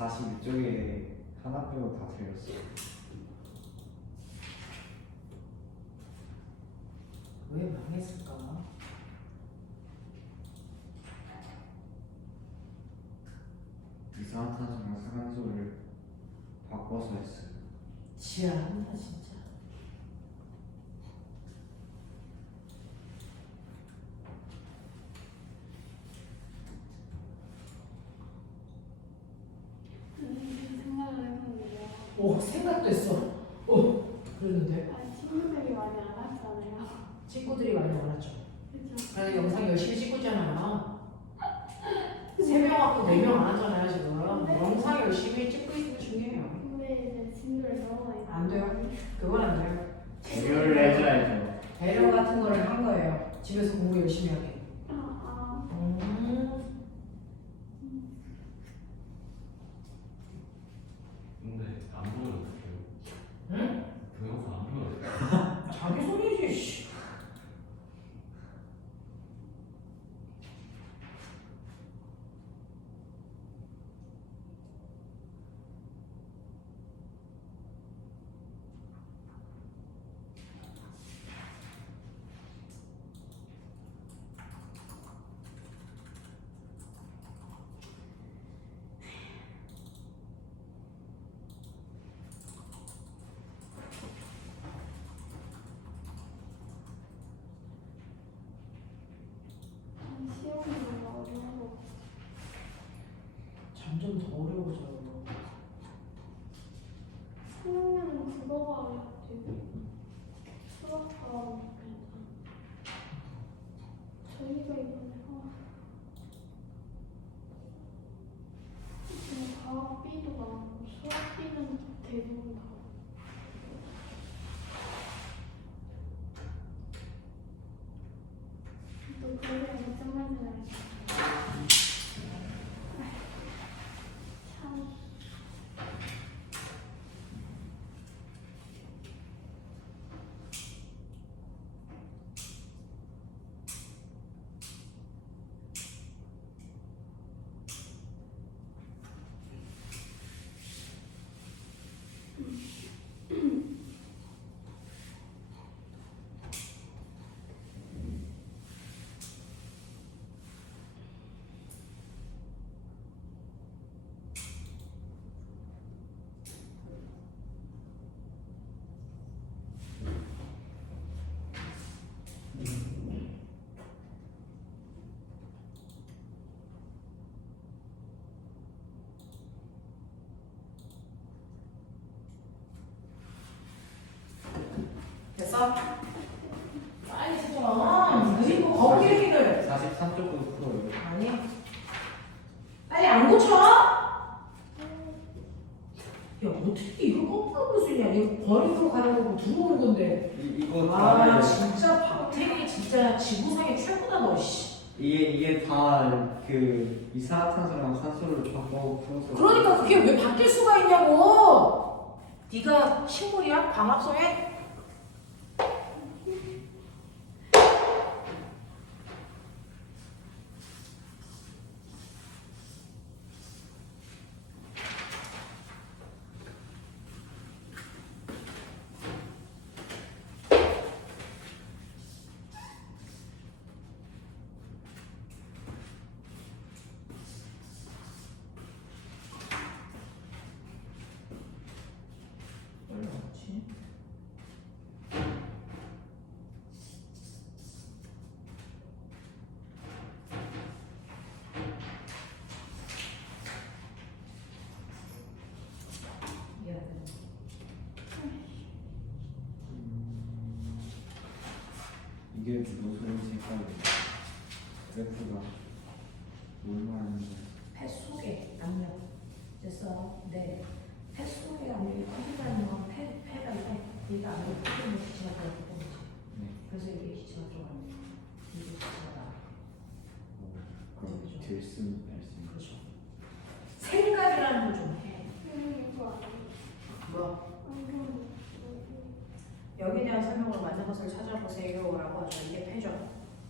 46쪽에 하나 빼고 다 틀렸어. 왜 망했을까? 이산화탄소랑 산소를 바꿔서 했어요. 지랄한다 진짜. 생각을 해봤는데요. 오 생각됐어. 오 그랬는데 아니 친구들이 많이 안 왔잖아요. 친구들이 많이 원했죠. 그죠? 그래서 영상 열심히 찍고 있잖아. 3명 하고 4명 안 하잖아요 지금. 영상 열심히 찍고 있는 중이에요. 근데 이제 친구를 너무 많이 안 돼요. 그건 안 돼요. 배려를 해줘야죠. 배려 같은 거를 한 거예요. 집에서 공부 열심히 하게. 아, 근데 안 보여도 어떡해요? 응? 동영상 안 보여도 돼요? 자기 소리지. 씨. 시험이 너무 어려운 거 같아. 점점 더 어려워져요. 3학년은 국어가 어렵지. 수학과 괜찮아. 저희가 이번에 지금 과학 B도 많고 수학 B는 대부분 다. 또 그래 정말 잘했어. 참. 됐어? 빨리 진짜. 그리고 거기 얘기를. 43쪽도 풀어요. 아니. 빨리 안 고쳐? 야 어떻게 이걸 거꾸로 볼 수 있냐? 이거 버리고 가는 거고 들어오는 건데. 이거 와 다 진짜 박태기 진짜 지구상의 최고다 너 씨. 이게 다 그 이산화탄소랑 산소를 바꿔 풀어서. 그러니까 그게 왜 바뀔 수가 있냐고. 네가 식물이야? 광합성에? 올라오지. 미안해. 이게 무슨 색깔이야? 그래프가 뭘 말하는지. 폐 속에 압력 됐어. 네. 폐 속에 압력이 커지가 있는 건 폐가 얘가 압력 커지는 기체가 들어가기 때문이지. 네. 그래서 이게 기체가 들어가는 거야. 이게 기체가 나. 그럼 그죠. 들숨 날숨. 그렇죠. 생각이라는 걸 좀 해. 이거 아니야. 뭐 안경. 여기에 대한 설명으로 맞는 것을 찾아보세요라고 하죠. 이게 폐죠.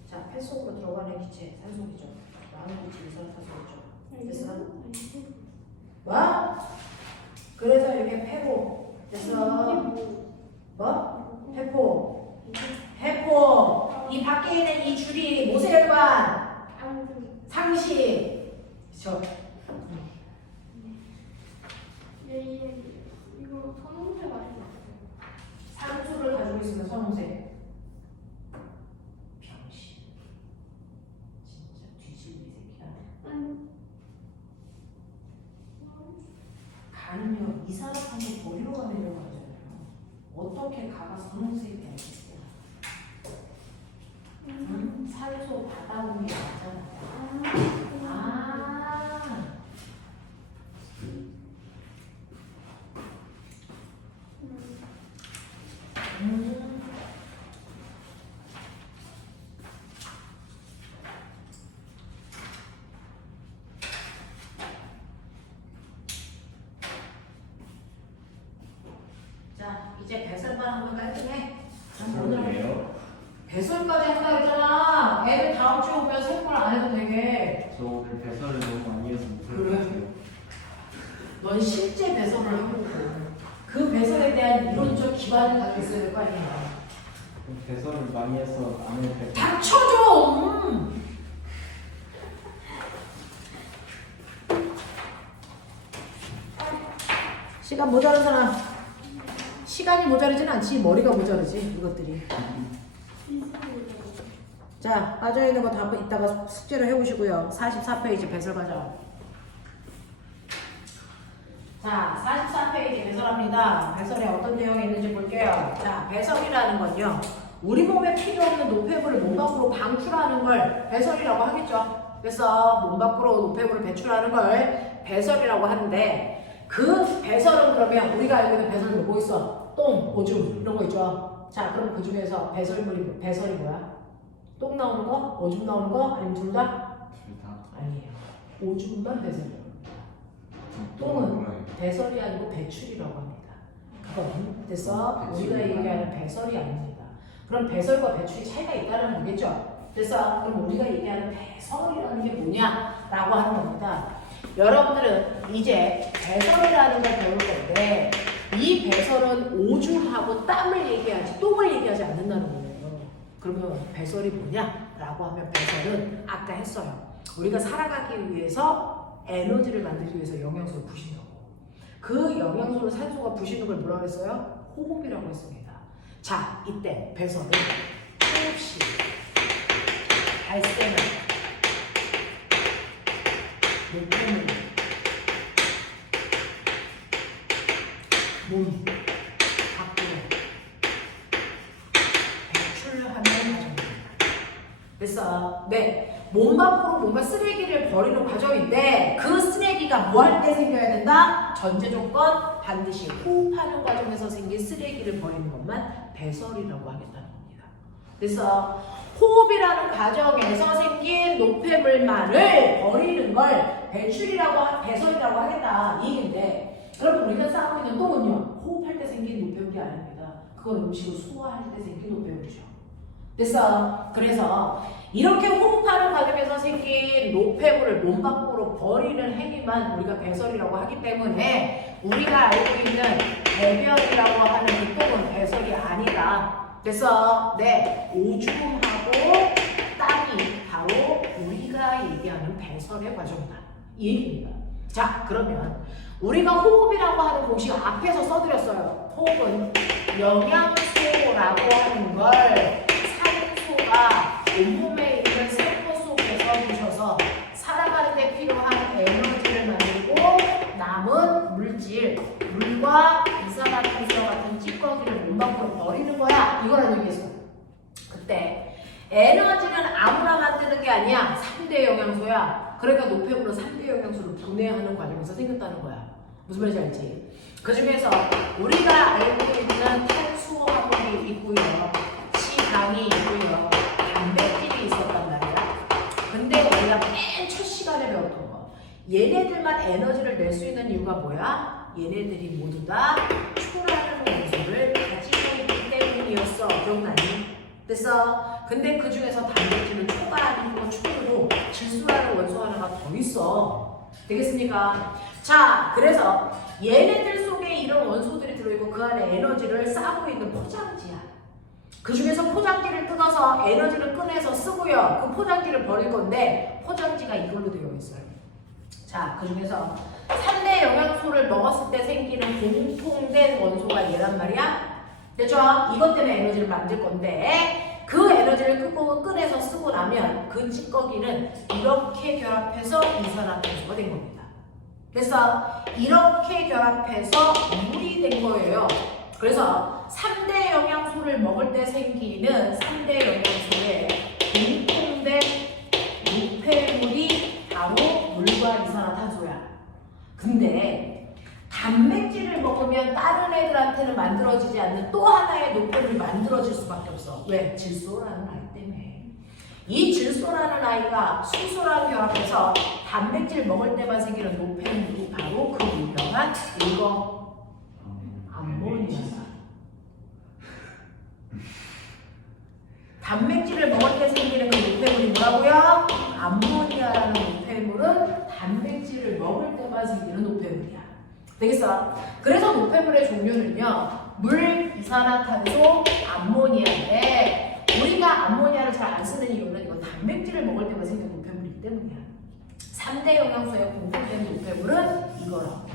자, 폐 속으로 들어가는 기체 산소기죠. 나는 기체 이산화탄소죠. 됐어? 뭐? 이거 선홍색 아니야? 산소를 가지고 있으면 선홍색. 병신. 진짜 뒤질리 새끼야. 아니. 가는요 이산화탄소 버리러 가려고 하잖아요. 어떻게 가가 선홍색이 알겠어요? 산소 받아오는 게 맞잖아요. 자, 이제 배설만 하면 깔끔해. 그러게요. 배설까지 한다 했잖아. 애들 다음 주에 오면 생물 안 해도 되게. 저 오늘 배설을 너무 많이 해서 못할 것 그래? 같아요. 넌 실제 배설을 해보고 그 배설에 대한 이론적 기반을 가지고 있어야 될 거 아니야. 배설을 많이 해서 안 해도 될 것 같아요. 닥쳐 좀! 시간 모자란 사람. 시간이 모자르진 않지. 머리가 모자르지. 이것들이. 자, 빠져있는 거 다 이따가 숙제로 해오시고요. 44페이지 배설 과정. 자, 44페이지 배설합니다. 배설에 어떤 내용이 있는지 볼게요. 자, 배설이라는 건요. 우리 몸에 필요 없는 노폐물을 몸 밖으로 방출하는 걸 배설이라고 하겠죠. 그래서 몸 밖으로 노폐물을 배출하는 걸 배설이라고 하는데 그 배설은 그러면 우리가 알고 있는 배설은 뭐 있어? 똥, 오줌 이런 거 있죠. 자, 그럼 그 중에서 배설이 뭐야? 똥 나오는 거? 오줌 나오는 거? 아니면 둘 다? 둘 다. 아니에요. 오줌만 배설이에요. 똥은 배설이 아니고 배출이라고 합니다. 그건 됐어? 우리가 얘기하는 배설이 아닙니다. 그럼 배설과 배출이 차이가 있다는 거겠죠? 그래서 그럼 우리가 얘기하는 배설이라는 게 뭐냐라고 하는 겁니다. 여러분들은 이제 배설이라는 걸 배울 건데 이 배설은 오줌하고 땀을 얘기하지 똥을 얘기하지 않는다는 거예요. 그러면 배설이 뭐냐라고 하면 배설은 아까 했어요. 우리가 살아가기 위해서 에너지를 만들기 위해서 영양소를 부신다고. 그 영양소를 산소가 부시는 걸 뭐라고 했어요? 호흡이라고 했습니다. 자, 이때 배설은 호흡 시 발생한 노폐물 몸 밖으로 배출하는 과정입니다. 그래서 몸 밖으로 뭔가 쓰레기를 버리는 과정인데 그 쓰레기가 뭐 할 때 생겨야 된다? 전제 조건 반드시 호흡하는 과정에서 생긴 쓰레기를 버리는 것만 배설이라고 하겠다는 겁니다. 그래서 호흡이라는 과정에서 생긴 노폐물만을 버리는 걸 배설이라고 하겠다 이 얘기인데 그럼 우리가 싸고 있는 똥은요 호흡할 때 생긴 노폐물이 아닙니다. 그건 음식을 소화할 때 생긴 노폐물이죠. 그래서 이렇게 호흡하는 과정에서 생긴 노폐물을 몸 밖으로 버리는 행위만 우리가 배설이라고 하기 때문에 우리가 알고 있는 배변이라고 하는 그 똥은 배설이 아니다. 그래서 오줌하고 땀이 바로 우리가 얘기하는 배설의 과정이다. 이 얘기입니다. 자, 그러면 우리가 호흡이라고 하는 공식 앞에서 써드렸어요. 호흡은 영양소라고 하는 걸 산소가 온몸에 있는 세포 속에서 부셔서 살아가는 데 필요한 에너지를 만들고 남은 물질, 물과 이산화탄소와 같은 찌꺼기를 몸 밖으로 버리는 거야. 이거라는 얘기했어. 그때 에너지는 아무나 만드는 게 아니야. 3대 영양소야. 그러니까 노폐물은 3대 영양소를 분해하는 과정에서 생겼다는 거야. 무슨 말인지 알지? 그 중에서 우리가 알고 있는 탄수화물이 있고요. 지방이 있고요. 단백질이 있었단 말이야. 근데 우리가 맨 첫 시간에 배웠던 거. 얘네들만 에너지를 낼 수 있는 이유가 뭐야? 얘네들이 모두 다 초라는 원소를 가지고 있기 때문이었어. 기억나니? 됐어? 근데 그 중에서 단백질은 초가 아니고 초로 질소라는 원소 하나가 더 있어. 되겠습니까? 자, 그래서 얘네들 속에 이런 원소들이 들어있고 그 안에 에너지를 싸고 있는 포장지야. 그 중에서 포장지를 뜯어서 에너지를 꺼내서 쓰고요. 그 포장지를 버릴 건데 포장지가 이걸로 되어 있어요. 자, 그 중에서 3대 영양소를 먹었을 때 생기는 공통된 원소가 얘란 말이야. 됐죠? 이것 때문에 에너지를 만들 건데 그 에너지를 꺼내서 쓰고 나면 그 찌꺼기는 이렇게 결합해서 이산화탄소가 된 겁니다. 그래서 이렇게 결합해서 물이 된 거예요. 그래서 3대 영양소를 먹을 때 생기는 3대 영양소의 공통된 노폐물이 바로 물과 이산화탄소야. 근데 단백질을 먹으면 다른 애들한테는 만들어지지 않는 또 하나의 노폐물이 만들어질 수밖에 없어. 왜? 질소라는 아이 때문에. 이 질소라는 아이가 수소랑 결합해서 단백질 먹을 때만 생기는 노폐물이 바로 그 유명한 이거 암모니아다. 단백질을 먹을 때 생기는 그 노폐물이 뭐라고요? 암모니아라는 노폐물은 단백질을 먹을 때만 생기는 노폐물이야. 되겠어? 그래서 노폐물의 종류는요, 물, 이산화탄소, 암모니아인데 우리가 암모니아를 잘 안 쓰는 이유는 이건 단백질을 먹을 때만 생기는 노폐물이기 때문이야. 3대 영양소의 공통된 노폐물은 이거라고.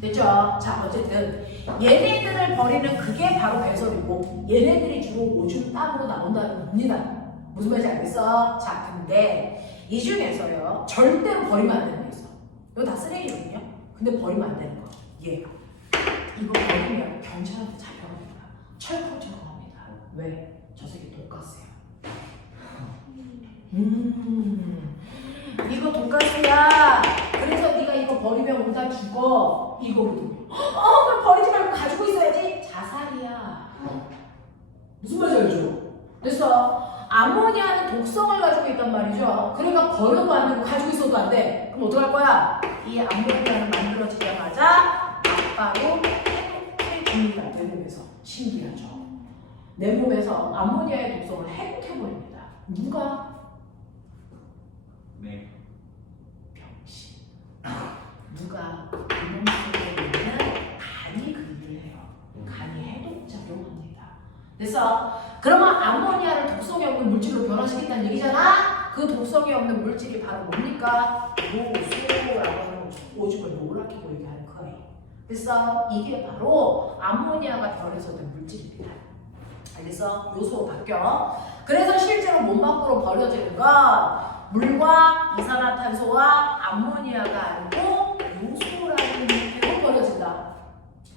됐죠? 자, 어쨌든 얘네들을 버리는 그게 바로 배설이고 얘네들이 주로 오줌 땀으로 나온다는 겁니다. 무슨 말인지 알겠어? 자, 근데 이 중에서요 절대로 버리면 안 되는 게 있어. 이거 다 쓰레기거든요. 근데 버리면 안 되는 거. 얘가 이거 버리면 경찰한테 잡혀갑니다. 철컹철컹합니다. 왜? 저 새끼 돈가스야. 이거 돈가스야. 그래서 네가 이거 버리면 오다 죽어. 이거거든요. 그럼 버리지 말고 가지고 있어야지. 자살이야. 무슨 말인지 알죠? 그래서 암모니아는 독성을 가지고 있단 말이죠. 그러니까 버려도 안 되고 가지고 있어도 안 돼. 그럼 어떡할 거야? 이 암모니아는 만들어지자마자 바로 해독해줍니다. 내 몸에서. 신기하죠? 내 몸에서 암모니아의 독성을 해독해버립니다. 누가? 네. 병신. 누가? 이몸 속에 있는 간이 그 일을 해요. 간이 해독작용합니다. 그래서 그러면 암모니아를 독성이 없는 물질로 변화시킨다는 얘기잖아? 그 독성이 없는 물질이 바로 뭡니까? 요소라고 하는 오줌을 노랗게 보이게 하는 그 아이. 그래서 이게 바로 암모니아가 덜해서 된 물질입니다. 알겠어? 요소 바뀌어. 그래서 실제로 몸 밖으로 버려지는 건 물과 이산화탄소와 암모니아가 아니고 요소라는 형태로 버려진다.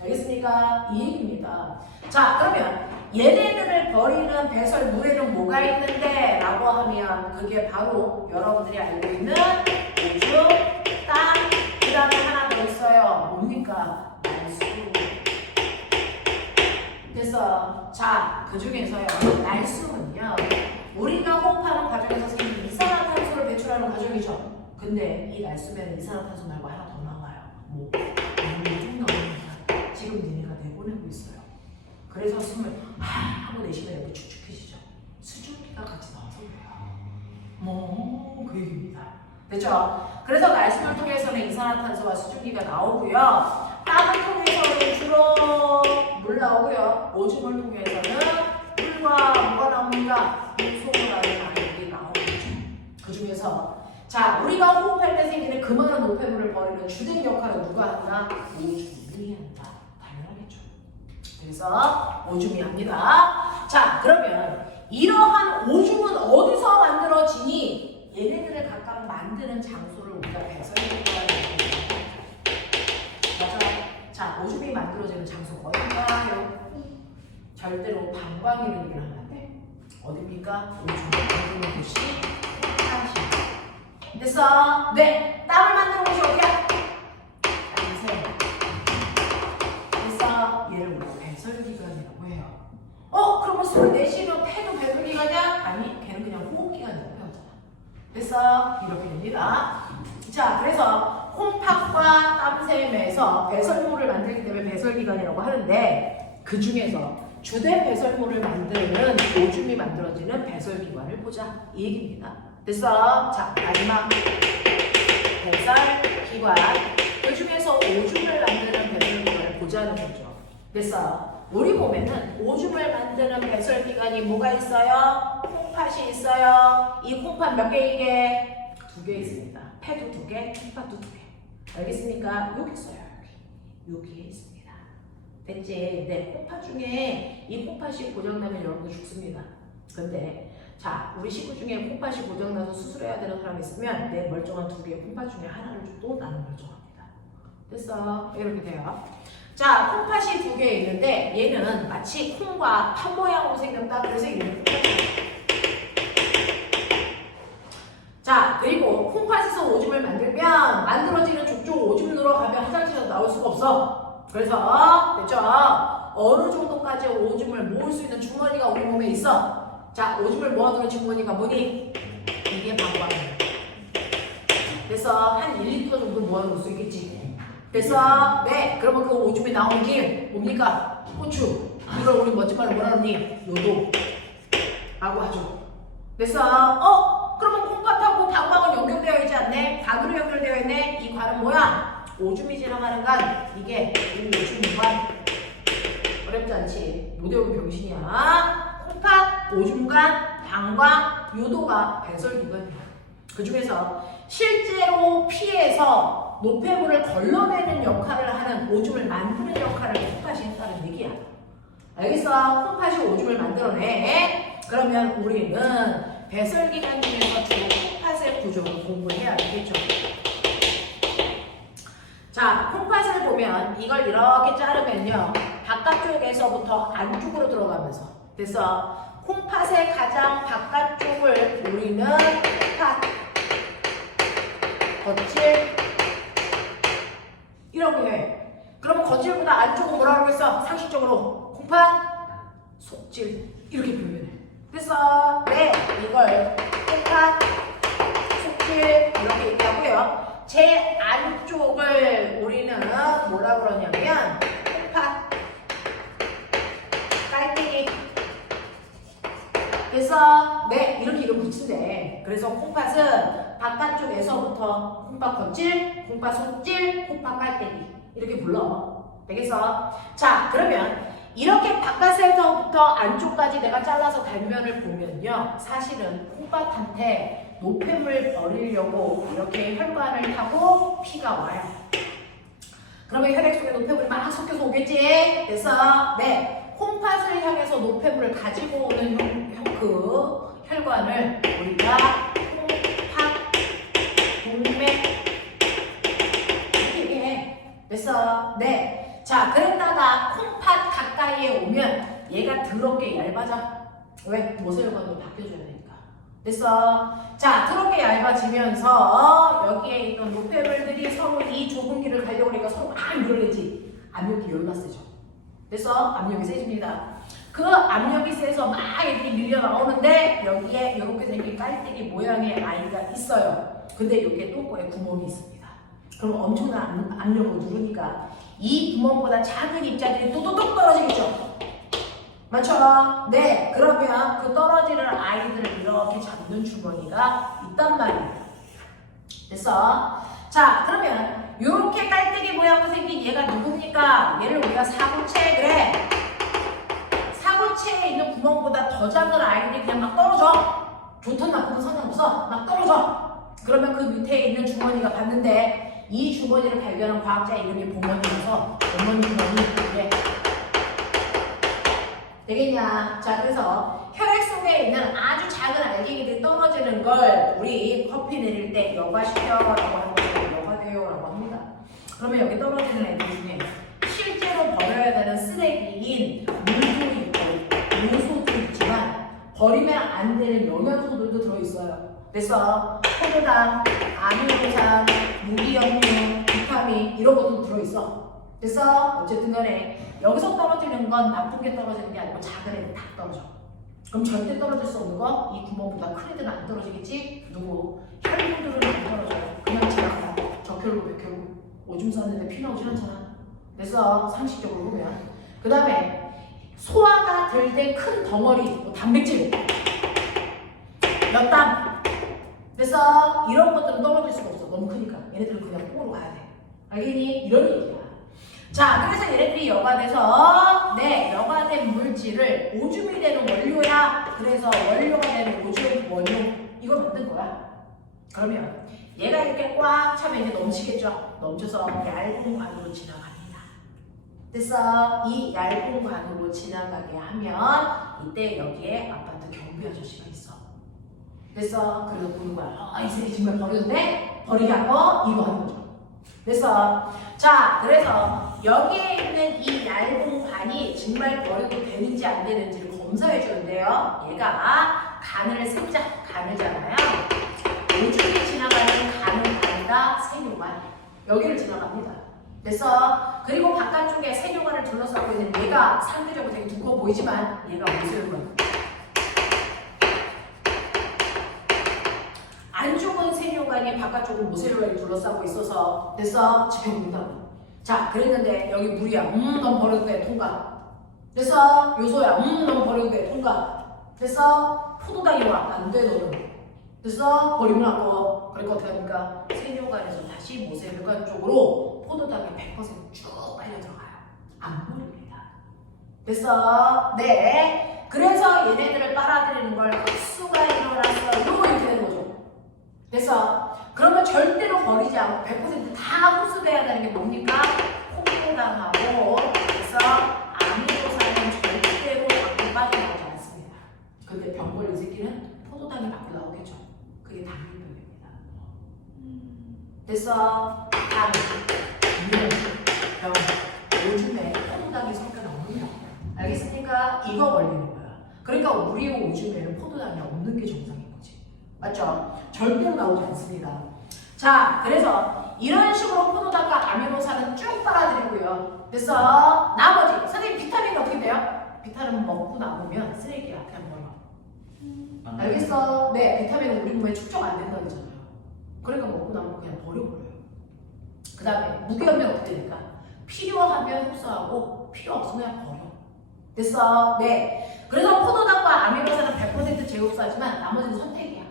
알겠습니까? 이 얘기입니다. 자, 그러면 얘네들을 버리는 배설물에는 뭐가 있는데? 라고 하면 그게 바로 여러분들이 알고 있는 오줌, 땀, 그 다음에 하나 더 있어요. 뭡니까? 날수. 그래서 자, 그 중에서요, 날수는요, 우리가 호흡하는 과정에서 생긴 이산화탄소를 배출하는 과정이죠. 근데 이 날수면 이산화탄소 말고 하나 더 나와요. 뭐? 좀 나옵니다. 지금 니네가 내보내고 있어요. 그래서 숨을 하고 내쉬면 이렇게 축축해지죠. 수증기가 같이 나와서 그래요. 그 얘기입니다. 됐죠? 그래서 날숨을 통해서는 이산화탄소와 수증기가 나오고요. 땀을 통해서는 주로 물 나오고요. 오줌을 통해서는 물과 뭐가 나옵니다. 요소라는 아이들이 나오죠. 그 중에서 자, 우리가 호흡할 때 생기는 그 많은 노폐물을 버리는 주된 역할은 누가 한다? 오줌이 한다. 당연하겠죠. 그래서 오줌이 합니다. 자, 그러면 이러한 오줌은 어디서 만들어지니? 얘네들을 각각 만드는 장소를 우리가 배설해볼까요? 맞아. 자, 오줌이 만들어지는 장소가 어딘가요? 절대로 방광이라는 얘기를 하면 안 돼. 어딥니까? 오줌을 만드는 곳이 땀이. 됐어? 네. 땀을 만드는 곳이 어디야? 땀새. 그래서 얘를 우리가 배설기관이라고 해요. 그러면 숨을 내쉬면 폐도 배설기관이야? 아니, 걔는 그냥 호흡기관이라고 해요. 됐어? 이렇게 됩니다. 자, 그래서 콩팥과 땀샘에서 배설물을 만들기 때문에 배설기관이라고 하는데 그 중에서 주된 배설물을 만드는 오줌이 만들어지는 배설기관을 보자. 이 얘기입니다. 됐어? 자, 마지막 배설기관. 그 중에서 오줌을 만드는 배설기관을 보자는 거죠. 됐어? 우리 몸에는 오줌을 만드는 배설기관이 뭐가 있어요? 콩팥이 있어요. 이 콩팥 몇 개이게? 2개 있습니다. 폐도 2개, 콩팥도 2개. 알겠습니까? 여기 있어요. 여기에 있습니다. 됐지? 네, 콩팥 중에 이 콩팥이 고장나면 여러분들 죽습니다. 근데 자, 우리 식구 중에 콩팥이 고장나서 수술해야 되는 사람이 있으면 내 멀쩡한 두 개의 콩팥 중에 하나를 줘도 나는 멀쩡합니다. 됐어? 이렇게 돼요. 자, 콩팥이 두 개 있는데 얘는 마치 콩과 팥 모양으로 생겼다. 그래서 이름이 콩팥이에요. 자, 그리고 콩팥에서 오줌을 만들면 만들어지는 족족 오줌으로 가면 화장실에서 나올 수가 없어. 그래서 됐죠? 어느 정도까지 오줌을 모을 수 있는 주머니가 우리 몸에 있어. 자, 오줌을 모아두는 주머니가 뭐니? 이게 방광이야. 그래서 한 1리터 정도 모아놓을 수 있겠지. 그래서 네, 그러면 그 오줌이 나온 길 뭡니까? 고추. 이걸 우리 멋진 말로 뭐라 그러니? 요도라고 하죠. 그래서 그러면 콩팥하고 방광은 연결되어 있지 않네? 관으로 연결되어 있네? 이 관은 뭐야? 오줌이 지나가는 관. 이게 우리 오줌관. 어렵지 않지? 못 외우면 병신이야. 콩팥, 오줌관, 방광, 요도가 배설기관이야. 그 중에서 실제로 피에서 노폐물을 걸러내는 역할을 하는 오줌을 만드는 역할을 콩팥이 했다는 얘기야. 알겠어? 콩팥이 오줌을 만들어내. 그러면 우리는 배설기관 중에서 주로 콩팥의 구조를 공부해야 되겠죠. 자, 콩팥을 보면 이걸 이렇게 자르면요. 바깥쪽에서부터 안쪽으로 들어가면서. 그래서 콩팥의 가장 바깥쪽을 우리는 콩팥, 겉질 이렇게 해. 그러면 겉질보다 안쪽은 뭐라고 했어? 상식적으로 콩팥, 속질 이렇게 표현해. 그래서 네, 이걸 콩팥, 속질 이렇게 얘기하고요. 제 안쪽을 우리는 뭐라 그러냐면 콩팥, 깔때기. 그래서 네, 이렇게 이름 붙인대. 그래서 콩팥은 바깥쪽에서부터 콩팥 겉질, 콩팥 속질, 콩팥 깔때기 이렇게 불러. 알겠어? 자, 그러면 이렇게 바깥에서부터 안쪽까지 내가 잘라서 단면을 보면요. 사실은 콩팥한테 노폐물 버리려고 이렇게 혈관을 타고 피가 와요. 그러면 혈액 속에 노폐물이 막 섞여서 오겠지? 그래서 네, 콩팥을 향해서 노폐물을 가지고 오는 그 혈관을 우리가 콩팥 동맥 이렇게 얘기해. 그래서 네, 자, 그랬다가 콩팥 가까이에 오면 얘가 더럽게 얇아져. 왜? 모세혈관으로 바뀌어줘야 되니까. 됐어. 자, 더럽게 얇아지면서 여기에 있던 노폐물들이 서로 이 좁은 길을 가려고 하니까 서로 막 밀어내지. 압력이 얼마나 세죠. 됐어? 압력이 세집니다. 그 압력이 세서 막 이렇게 밀려 나오는데 여기에 이렇게 생긴 깔때기 모양의 아이가 있어요. 근데 여기에 똥꼬에 구멍이 있습니다. 그럼 엄청난 압력으로 누르니까 이 구멍보다 작은 입자들이 또또똑 떨어지겠죠? 맞죠? 네, 그러면 그 떨어지는 아이들을 이렇게 잡는 주머니가 있단 말이에요. 됐어? 자, 그러면 이렇게 깔때기 모양으로 생긴 얘가 누굽니까? 얘를 우리가 사구체. 그래. 사구체에 있는 구멍보다 더 작은 아이들이 그냥 막 떨어져. 좋든 나쁘든 상관없어. 막 떨어져. 그러면 그 밑에 있는 주머니가 봤는데 이 주머니를 발견한 과학자 이름이 보머니라서 보머니 주머니. 그래. 되겠냐? 자, 그래서 혈액 속에 있는 아주 작은 알갱이들이 떨어지는 걸 우리 커피 내릴 때 여과시켜라고 하는 거예요. 여과돼요라고 합니다. 그러면 여기 떨어지는 애들 중에 실제로 버려야 되는 쓰레기인 물도 있고 요소도 있지만 버리면 안 되는 영양소들도 들어있어요. 그래서 포도당, 아미노산, 무기염류, 비타민 이런 것도 들어있어. 그래서 어쨌든 간에 여기서 떨어지는 건 나쁜 게 떨어지는 게 아니고 작은 애들 다 떨어져. 그럼 절대 떨어질 수 없는 거 이 구멍보다 큰 애들은 안 떨어지겠지? 누구? 혈구들은 안 떨어져요. 그냥 지나가. 적혈구, 백혈구. 오줌 쌌는데 피 나오지 않잖아. 그래서 상식적으로 보면 그 다음에 소화가 될 때 큰 덩어리, 뭐 단백질, 엿담. 그래서 이런 것들은 떨어질 수가 없어. 너무 크니까. 얘네들은 그냥 뽀로 가야 돼. 알겠니? 이런 얘기야. 자, 그래서 얘네들이 여과돼서 네, 여과된 물질을 오줌이 되는 원료야. 그래서 원료가 되는 오줌 원료 이거 만든 거야. 그러면 얘가 이렇게 꽉 차면 이제 넘치겠죠? 넘쳐서 얇은 관으로 지나갑니다. 그래서 이 얇은 관으로 지나가게 하면 이때 여기에 아파트 경비 아저씨가 있어. 그래서 그리고 보는 거야. 이 새끼 정말 버리는데 버리게 하고 이거 하는 거죠. 그래서 자, 그래서 여기에 있는 이 얇은 관이 정말 버려도 되는지 안 되는지를 검사해 주는데요. 얘가 간을 세자, 간을잖아요. 오줌이 지나가는 간은 아니다, 세뇨관. 여기를 지나갑니다. 그래서 그리고 바깥쪽에 세뇨관을 둘러싸고 있는 얘가 상대적으로 되게 두꺼워 보이지만 얘가 모세혈관. 안쪽은 세뇨관이 바깥쪽은 모세혈관이 둘러싸고 있어서 그래서 지켜본다고. 자, 그랬는데 여기 물이야. 넌 버려도 돼. 통과. 그래서 요소야. 넌 버려도 돼. 통과. 그래서 포도당이 와. 안 돼, 너는. 그래서 버리면 아까워. 그러니까 어떻게 합니까? 세뇨관에서 다시 모세혈관 쪽으로 포도당이 100%쭉 빨려 들어가요. 안 버립니다. 그래서 네. 그래서 얘네들을 빨아들이는 걸 흡수가 일어나서 이렇게 되는 거죠. 그래서 그러면 절대로 버리지 않고 100%다 흡수돼야 되는 게 뭡니까? 포도당하고 그래서 아미노산은 절대로 밖으로 빠져나오지 않습니다. 근데 병 걸린 새끼는 포도당이 밖으로 나오겠죠. 그게 당뇨병입니다. 그래서 당, 병, 오줌에 포도당이 섞여 나옵니다. 알겠습니까? 이거 걸리는 거야. 그러니까 우리 오줌에는 포도당이 없는 게 정상인 거지. 맞죠? 절대로 나오지 않습니다. 자, 그래서 이런 식으로 포도당과 아미노산은 쭉 빨아들이고요. 그래서 나머지 선생님 비타민은 어떻게 돼요? 비타민 먹고 남으면 쓰레기야. 그냥 버려. 알겠어? 네, 비타민은 우리 몸에 축적 안 된다고 했잖아요. 그러니까 먹고 남으면 그냥 버려버려요. 그 다음에 무게하면 어떻게 될까? 필요하면 흡수하고 필요 없으면 버려. 됐어? 네. 그래서 포도당과 아미노산은 100% 재흡수하지만 나머지는 선택이야.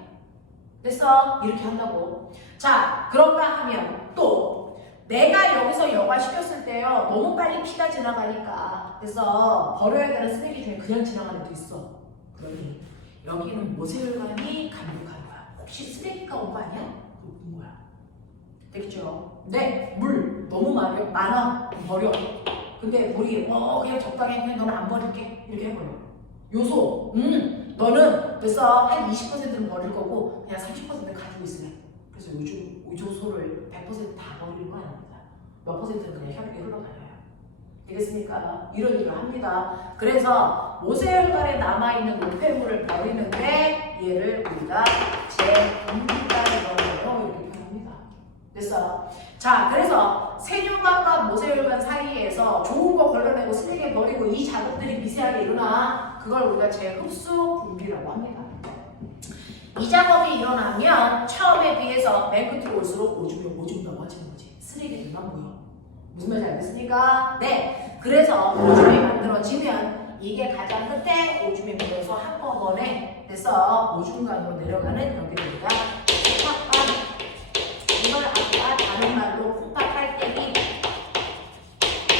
됐어? 이렇게 한다고. 자, 그런가 하면 또 내가 여기서 여과시켰을 때요 너무 빨리 피가 지나가니까 그래서 버려야 되는 쓰레기 중에 그냥 지나가는 애도 있어. 그러니 여기는 모세혈관이 감독하는 거야. 혹시 쓰레기가 온 거 아니야? 온 거야. 되겠죠? 네, 물 너무 많아 버려. 근데 물이 그냥 적당히 그냥 너는 안 버릴게 이렇게 해버려. 요소, 너는 그래서 한 20%는 버릴 거고 그냥 30%는 가지고 있으래. 그래서 요즘 요소를 100% 다 버리는 거 아닙니다. 몇 %는 그냥 혈액에 흘러다녀요. 되겠습니까? 이런 일을 합니다. 그래서 모세혈관에 남아있는 노폐물을 버리는데 얘를 우리가 재분리라는 거예요. 이렇게 표현합니다. 그래서 자, 그래서 세뇨관과 모세혈관 사이에서 좋은 거 걸러내고 쓰레기 버리고 이 작업들이 미세하게 일어나 그걸 우리가 재흡수 분비라고 합니다. 이 작업이 일어나면 처음에 비해서 맨 끝으로 올수록 오줌이 넘어지는 거지. 쓰레기들만 모여. 무슨 말인지 알겠습니까? 네. 그래서 오줌이 만들어지면 이게 가장 끝에 오줌이 모여서 한꺼번에 그래서 오줌관으로 내려가는 여기를 우리가 콩팥관, 이걸 아까 다른 말로 콩팥 빨대기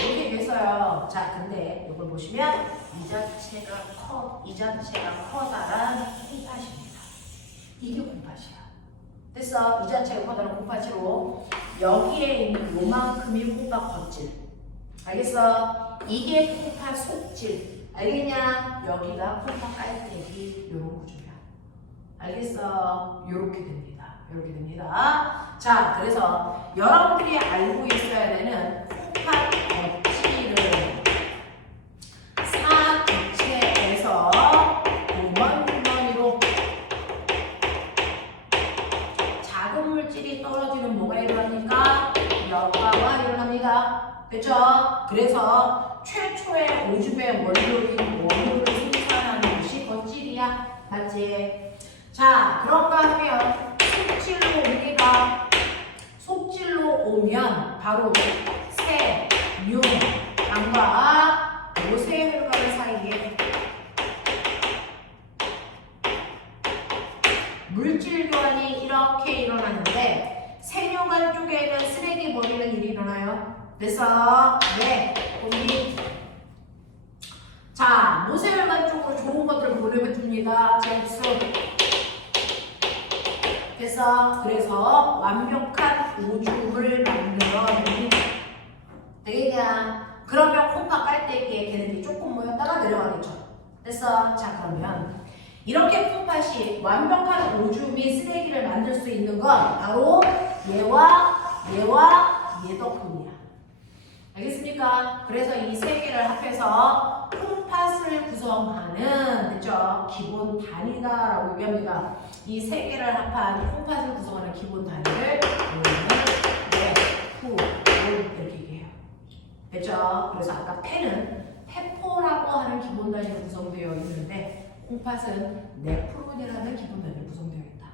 이렇게 돼서요. 자, 근데 이걸 보시면 이 자체가 커다란 콩팥입니다. 이게 콩팥이야. 됐어? 이 자체가 커다란 콩팥으로 여기에 있는 요만큼이 콩팥 겉질. 알겠어? 이게 콩팥 속질. 알겠냐? 여기가 콩팥 깔때기 요런 구조야. 알겠어? 요렇게 됩니다. 요렇게 됩니다. 자, 그래서 여러분들이 알고 있어야 되는 콩팥 겉질을 사기체에서 구멍구멍이로 작은 물질이 떨어지면 뭐가 일어납니까? 역과가 일어납니다. 그쵸? 그래서 최초의 오줌의 원료인 원료를 생산하는 것이 겉질이야. 맞지? 자, 그런가 하면 속질로 옵니다. 속질로 오면 바로 새, 뇽, 당과 모세혈관 사이에 물질 교환이 이렇게 일어나는데 세뇨관 쪽에는 쓰레기 버리는 일이 일어나요. 그래서 네, 우리 자, 모세혈관 쪽으로 좋은 것들을 보내줍니다. 접수. 됐어? 됐어? 그래서 완벽한 오줌을 만들어냅니다. 되겠냐? 그러면 콤파 깔때기에 걔네들이 조금 모였다가 내려가겠죠. 됐어? 자, 그러면 이렇게 콤팥이 완벽한 오줌이 쓰레기를 만들 수 있는 건 바로 얘와 얘 덕분이야. 알겠습니까? 그래서 이 세 개를 합해서 콤팥을 구성하는 됐죠? 기본 단위다라고 얘기합니다. 이 세 개를 합한 콤팥을 구성하는 기본 단위를 이렇게 얘기해요. 됐죠? 그래서 아까 펜은 페포라고 하는 기본 단위로 구성되어 있는데 콩팥은 네프론이라는 기본 단위로 구성되어 있다.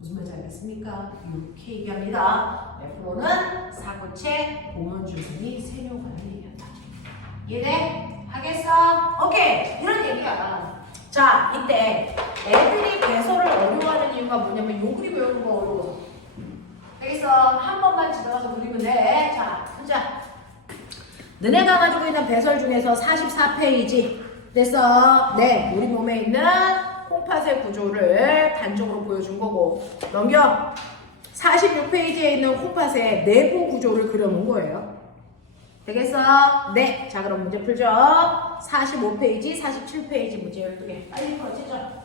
무슨 말인지 알겠습니까? 이렇게 얘기합니다. 네프론은 사구체, 고문주근이, 세뇨관을 얘기한다. 이해돼? 하겠어? 오케이! 이런 얘기야. 자, 이때 애들이 배설을 어려워하는 이유가 뭐냐면 요 그림 외우는 거 어려워서. 알겠어? 한 번만 지나가서 그리면 돼. 자, 보자. 너네가 가지고 있는 배설 중에서 44페이지 됐어? 네, 우리 몸에 있는 콩팥의 구조를 단적으로 보여준 거고 넘겨 46페이지에 있는 콩팥의 내부 구조를 그려놓은 거예요. 되겠어? 네, 자 그럼 문제 풀죠. 45페이지, 47페이지 문제 12개 빨리 풀어지죠.